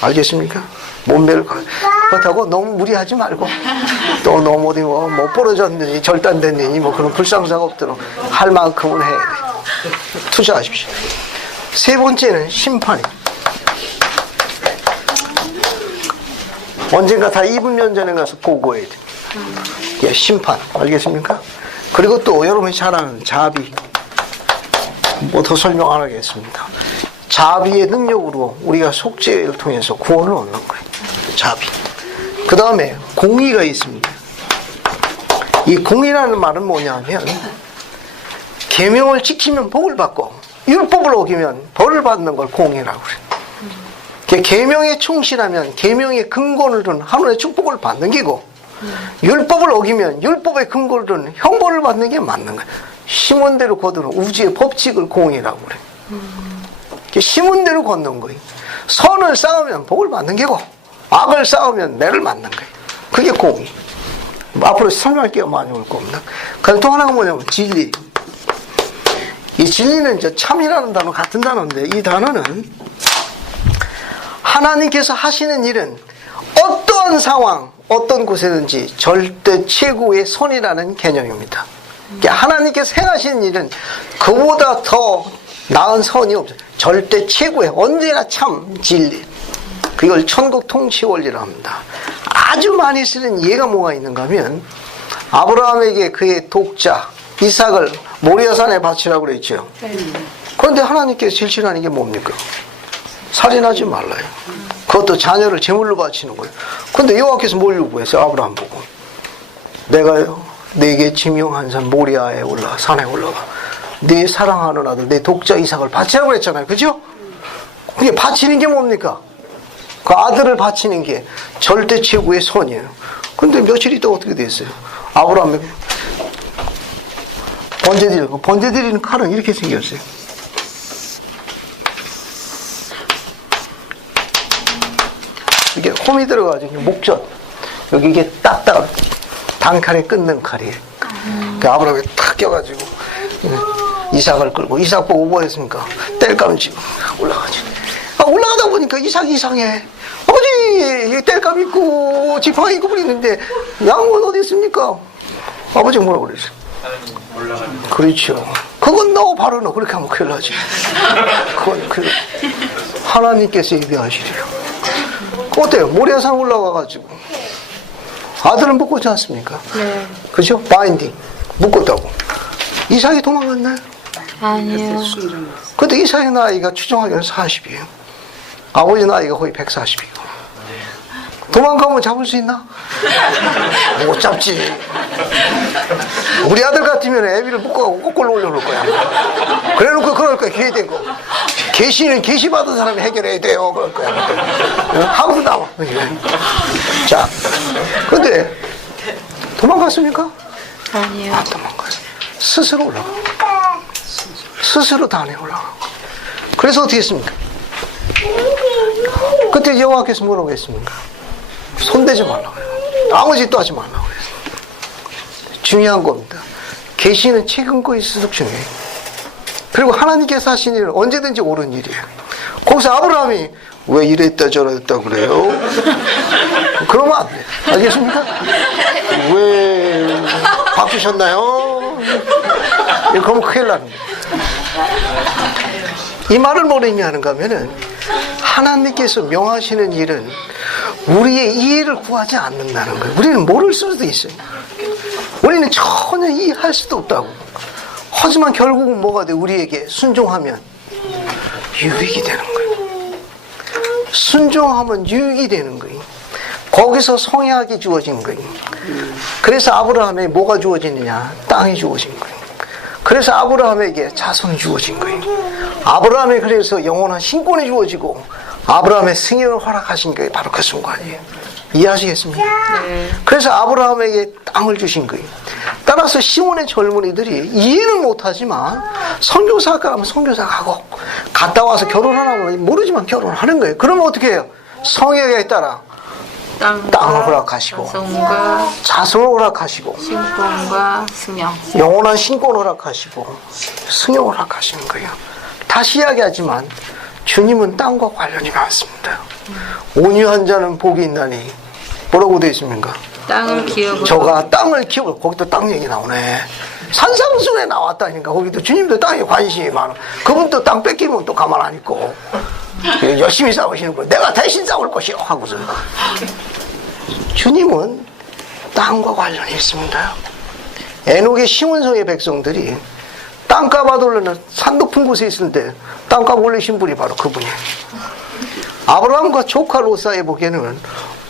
알겠습니까? 몸매를 갖고 그렇다고 너무 무리하지 말고 또 너무 어디 뭐 부러졌느니 절단됐느니 뭐 그런 불상사가 없도록 할 만큼은 해야 돼요. 투자하십시오. 세 번째는 심판입니다. 언젠가 다 입으면 전에 가서 보고해야 돼요. 예, 심판. 알겠습니까? 그리고 또 여러분이 잘 아는 자비. 뭐 더 설명 안 하겠습니다. 자비의 능력으로 우리가 속죄를 통해서 구원을 얻는 거예요. 자비. 그 다음에 공의가 있습니다. 이 공의라는 말은 뭐냐면 계명을 지키면 복을 받고 율법을 어기면 벌을 받는 걸 공의라고 그래요. 계명에 충실하면 계명의 근본을 둔 하늘의 축복을 받는 기고 율법을 어기면 율법의 근거로는 형벌을 받는 게 맞는 거예요. 심은 대로 거두는 우주의 법칙을 공이라고 그래. 심은 대로 걷는 거예요. 선을 쌓으면 복을 받는 게고 악을 쌓으면 매를 맞는 거예요. 그게 공이. 앞으로 설명할 게 많이 올 겁니다. 그다음 또 하나가 뭐냐면 진리. 이 진리는 이제 참이라는 단어 같은 단어인데 이 단어는 하나님께서 하시는 일은 어떠한 상황, 어떤 곳에든지 절대 최고의 선이라는 개념입니다. 그러니까 하나님께서 행하시는 일은 그보다 더 나은 선이 없어요. 절대 최고의 언제나 참 진리. 그걸 천국 통치 원리라고 합니다. 아주 많이 쓰는 예가 뭐가 있는가 하면 아브라함에게 그의 독자 이삭을 모리아산에 바치라고 그랬죠. 그런데 하나님께서 질질하는 게 뭡니까? 살인하지 말라요. 그것도 자녀를 제물로 바치는 거예요. 그런데 여호와께서 뭘 요구했어요? 아브라함 보고 내가요 내게 지명한 산 모리아에 올라 산에 올라가 내 사랑하는 아들 내 독자 이삭을 바치라고 그랬잖아요. 그죠? 그게 바치는 게 뭡니까? 그 아들을 바치는 게 절대 최고의 선이에요. 그런데 며칠 있다 어떻게 됐어요? 아브라함이 번제 드리는 칼은 이렇게 생겼어요. 이게 홈이 들어가지고 목전 여기 이게 딱딱 단칼에 끊는 칼이에요. 그 아브라함이 탁 껴가지고 이삭을 끌고 이삭 보고 뭐 했습니까? 땔감을 지금 올라가지. 올라가다 보니까 이삭이 이상해. 아버지 땔감 있고 지팡이 있고 그랬는데 양은 어디 있습니까? 아버지가 뭐라고 그랬어요? 그렇죠. 그건 너 바로 너 그렇게 하면 큰일 나지. 그건 하나님께서 예비하시리라. 어때요? 모리아산 올라가가지고 아들은 묶었지 않습니까? 네. 그죠? 바인딩 묶었다고. 이삭이 도망갔나요? 아니요. 근데 이삭의 나이가 추정하기로는 40이에요. 아버지 나이가 거의 140이고. 도망가면 잡을 수 있나? 못 잡지. 우리 아들 같으면 애비를 묶어가고 거꾸로 올려놓을 거야. 그래 놓고 그럴 거야. 기회된 거. 계시는 계시 받은 사람이 해결해야 돼요. 그럴 거야. 하고도 나와. 자, 근데 도망갔습니까? 아니요. 안 도망가요. 스스로 올라가. 스스로 단에 올라가. 그래서 어떻게 했습니까? 그때 여호와께서 뭐라고 했습니까? 손대지 말라고 해요. 아무 짓도 하지 말라고 해요. 중요한 겁니다. 계시는 최근 있을수록 중요해요. 그리고 하나님께서 하신 일은 언제든지 옳은 일이에요. 거기서 아브라함이 왜 이랬다 저랬다 그래요? 그러면 안 돼요. 알겠습니까? 왜 바꾸셨나요? 그러면 큰일 납니다. 이 말을 뭘 의미하는가 하면은 하나님께서 명하시는 일은 우리의 이해를 구하지 않는다는 거예요. 우리는 모를 수도 있어요. 우리는 전혀 이해할 수도 없다고. 하지만 결국은 뭐가 돼? 우리에게 순종하면 유익이 되는 거예요. 순종하면 유익이 되는 거예요. 거기서 성약이 주어진 거예요. 그래서 아브라함에 뭐가 주어지느냐? 땅이 주어진 거예요. 그래서 아브라함에게 자손이 주어진 거예요. 아브라함에 그래서 영원한 신권이 주어지고 아브라함의 승인을 허락하신 게 바로 그 순간이에요. 이해하시겠습니까? 네. 그래서 아브라함에게 땅을 주신 거예요. 따라서 시몬의 젊은이들이 이해는 못하지만 선교사가 하면 선교사 가고 갔다 와서 결혼하라면 모르지만 결혼하는 거예요. 그러면 어떻게 해요? 성역에 따라 땅을 허락하시고 자손을 허락하시고 신권과 승영. 영원한 신권 허락하시고 승용을 허락하시는 거예요. 다시 이야기하지만 주님은 땅과 관련이 많습니다. 온유한 자는 복이 있나니 뭐라고 되어 있습니까? 땅을 기업으로. 저가 땅을 키우고 거기도 땅 얘기 나오네. 산상순에 나왔다니까. 거기도 주님도 땅에 관심이 많아. 그분도 땅 뺏기면 또 가만 안 있고 열심히 싸우시는 거예요. 내가 대신 싸울 것이요 하고서. 주님은 땅과 관련이 있습니다. 에녹의 시온성의 백성들이 땅값 아돌려는 산 높은 곳에 있을 때 땅값 올리신 분이 바로 그분이에요. 아브라함과 조카 롯사의 보기에는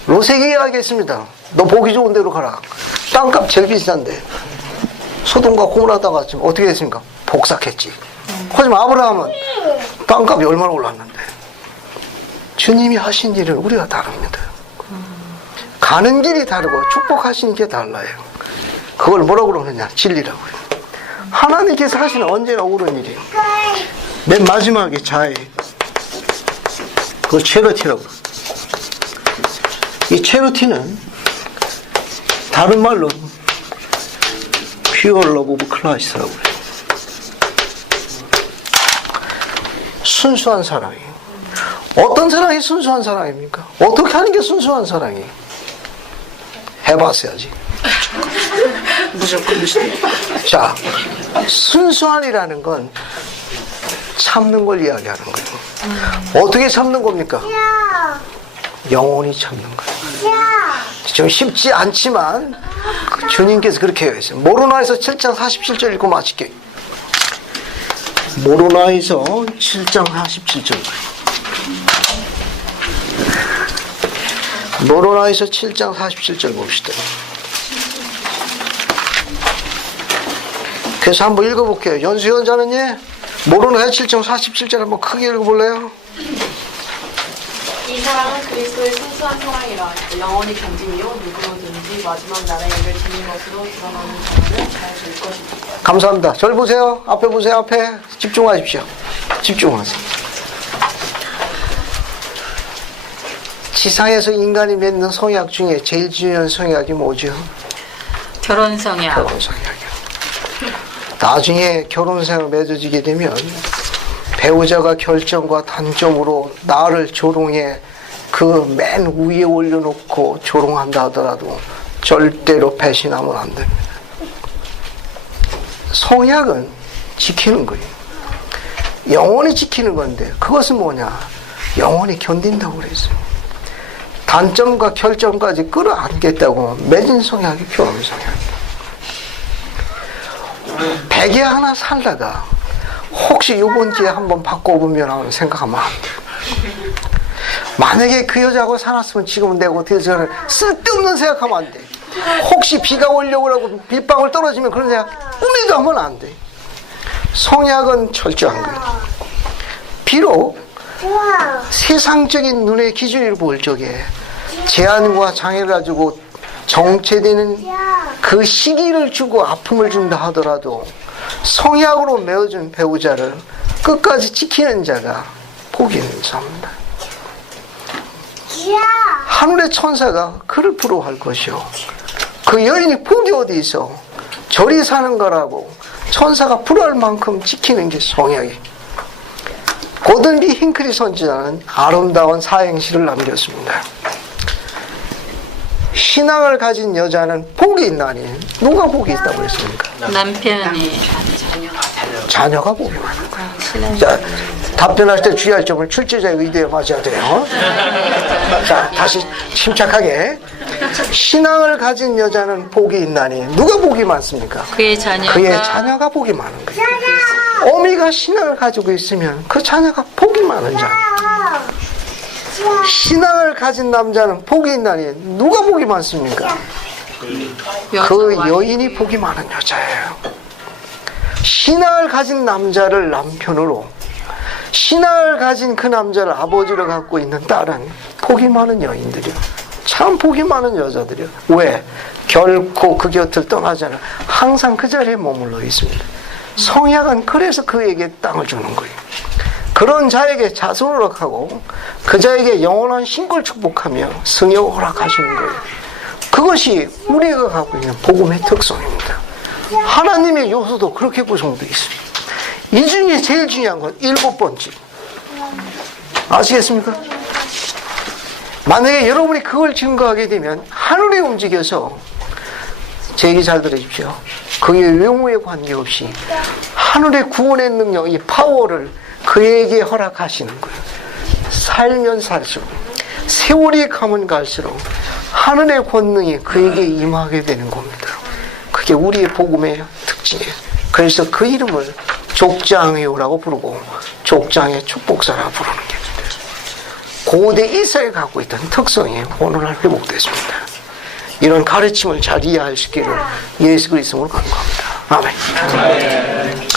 롯에게 이야기했습니다. 너 보기 좋은 데로 가라. 땅값 제일 비싼데 소돔과 고모라다 같이 어떻게 했습니까? 복삭했지. 하지만 아브라함은 땅값이 얼마나 올랐는데 주님이 하신 일은 우리가 다릅니다. 가는 길이 다르고 축복하시는 게 달라요. 그걸 뭐라고 그러느냐? 진리라고 해요. 하나님께서 하시는 언제나 옳은 일이에요. 맨 마지막에 자해. 그걸 체러티라고 그래요. 이 체러티는 다른 말로 pure love of Christ라고 해요. 순수한 사랑이에요. 어떤 사랑이 순수한 사랑입니까? 어떻게 하는 게 순수한 사랑이에요? 해봤어야지. 무조건 자, 순수한이라는 건 참는 걸 이야기하는 거예요. 어떻게 참는 겁니까? 영원히 참는 거예요. 좀 쉽지 않지만 주님께서 그렇게 했어요. 모로나에서 7장 47절 읽고 마칠게요. 모로나에서 7장 47절. 모로나에서 7장 47절 봅시다. 그래서 한번 읽어볼게요. 연수연자는요, 모로나의 7장 47절 한번 크게 읽어볼래요? 이 사랑은 그리스도의 순수한 사랑이라. 영원히 견디며 누구든지 마지막 날에 이를 지닌 것으로 드러나는 자는 잘 될 것입니다. 감사합니다. 절 보세요. 앞에 보세요. 앞에 집중하십시오. 집중하세요. 지상에서 인간이 맺는 성약 중에 제일 중요한 성약이 뭐죠? 결혼 성약. 결혼 성약이요. 나중에 결혼 생활 맺어지게 되면 배우자가 결정과 단점으로 나를 조롱해 그 맨 위에 올려놓고 조롱한다 하더라도 절대로 배신하면 안 됩니다. 성약은 지키는 거예요. 영원히 지키는 건데 그것은 뭐냐? 영원히 견딘다고 그랬어요. 단점과 결점까지 끌어안겠다고 맺은 성약이 결혼 성약이에요. 베개 하나 살다가 혹시 요번 기회에 한번 바꿔보면 하는 생각하면 안 돼요. 만약에 그 여자하고 살았으면 지금은 내가 어떻게 저를 쓸데없는 생각하면 안 돼. 혹시 비가 오려고 하고 빗방울 떨어지면 그런 생각 꿈에도 하면 안 돼. 성약은 철저한 거예요. 비록 세상적인 눈의 기준으로 볼 적에 제한과 장애를 가지고 정체되는 그 시기를 주고 아픔을 준다 하더라도 성약으로 메어준 배우자를 끝까지 지키는 자가 복이 있는 자입니다. 하늘의 천사가 그를 부러워할 것이요. 그 여인이 복이 어디 있어? 저리 사는 거라고 천사가 부러워할 만큼 지키는 게 성약이에요. 고든비 힌클리 선지자는 아름다운 사행시를 남겼습니다. 신앙을 가진 여자는 복이 있나니 누가 복이 있다고 했습니까? 남편이. 자녀가 복이 많은 거예요. 자, 답변할 때 주의할 점을 출제자의 의도에 맞아야 돼요. 자, 다시 침착하게. 신앙을 가진 여자는 복이 있나니 누가 복이 많습니까? 그의 자녀가 복이 많은 거예요. 어미가 신앙을 가지고 있으면 그 자녀가 복이 많은 자예요. 신앙을 가진 남자는 복이 있나니 누가 복이 많습니까? 그 여인이 복이 많은 여자예요. 신앙을 가진 남자를 남편으로, 신앙을 가진 그 남자를 아버지로 갖고 있는 딸은 복이 많은 여인들이요. 참 복이 많은 여자들이요. 왜? 결코 그 곁을 떠나지 않아 항상 그 자리에 머물러 있습니다. 성약은 그래서 그에게 땅을 주는 거예요. 그런 자에게 자손을 허락하고 그 자에게 영원한 신골 축복하며 승역을 허락하시는 거예요. 그것이 우리가 갖고 있는 복음의 특성입니다. 하나님의 요소도 그렇게 구성되어 있습니다. 이 중에 제일 중요한 건 7번째. 아시겠습니까? 만약에 여러분이 그걸 증거하게 되면 하늘에 움직여서 제 얘기 잘 들으십시오. 그의 외모에 관계없이 하늘의 구원의 능력, 이 파워를 그에게 허락하시는 거예요. 살면 살수록, 세월이 가면 갈수록 하늘의 권능이 그에게 임하게 되는 겁니다. 그게 우리의 복음의 특징이에요. 그래서 그 이름을 족장이요라고 부르고 족장의 축복사라고 부르는 겁니다. 고대 이스라엘이 갖고 있던 특성이 오늘날 회복됐습니다. 이런 가르침을 잘 이해할 수 있기를 예수 그리스도로 간구합니다. 아멘.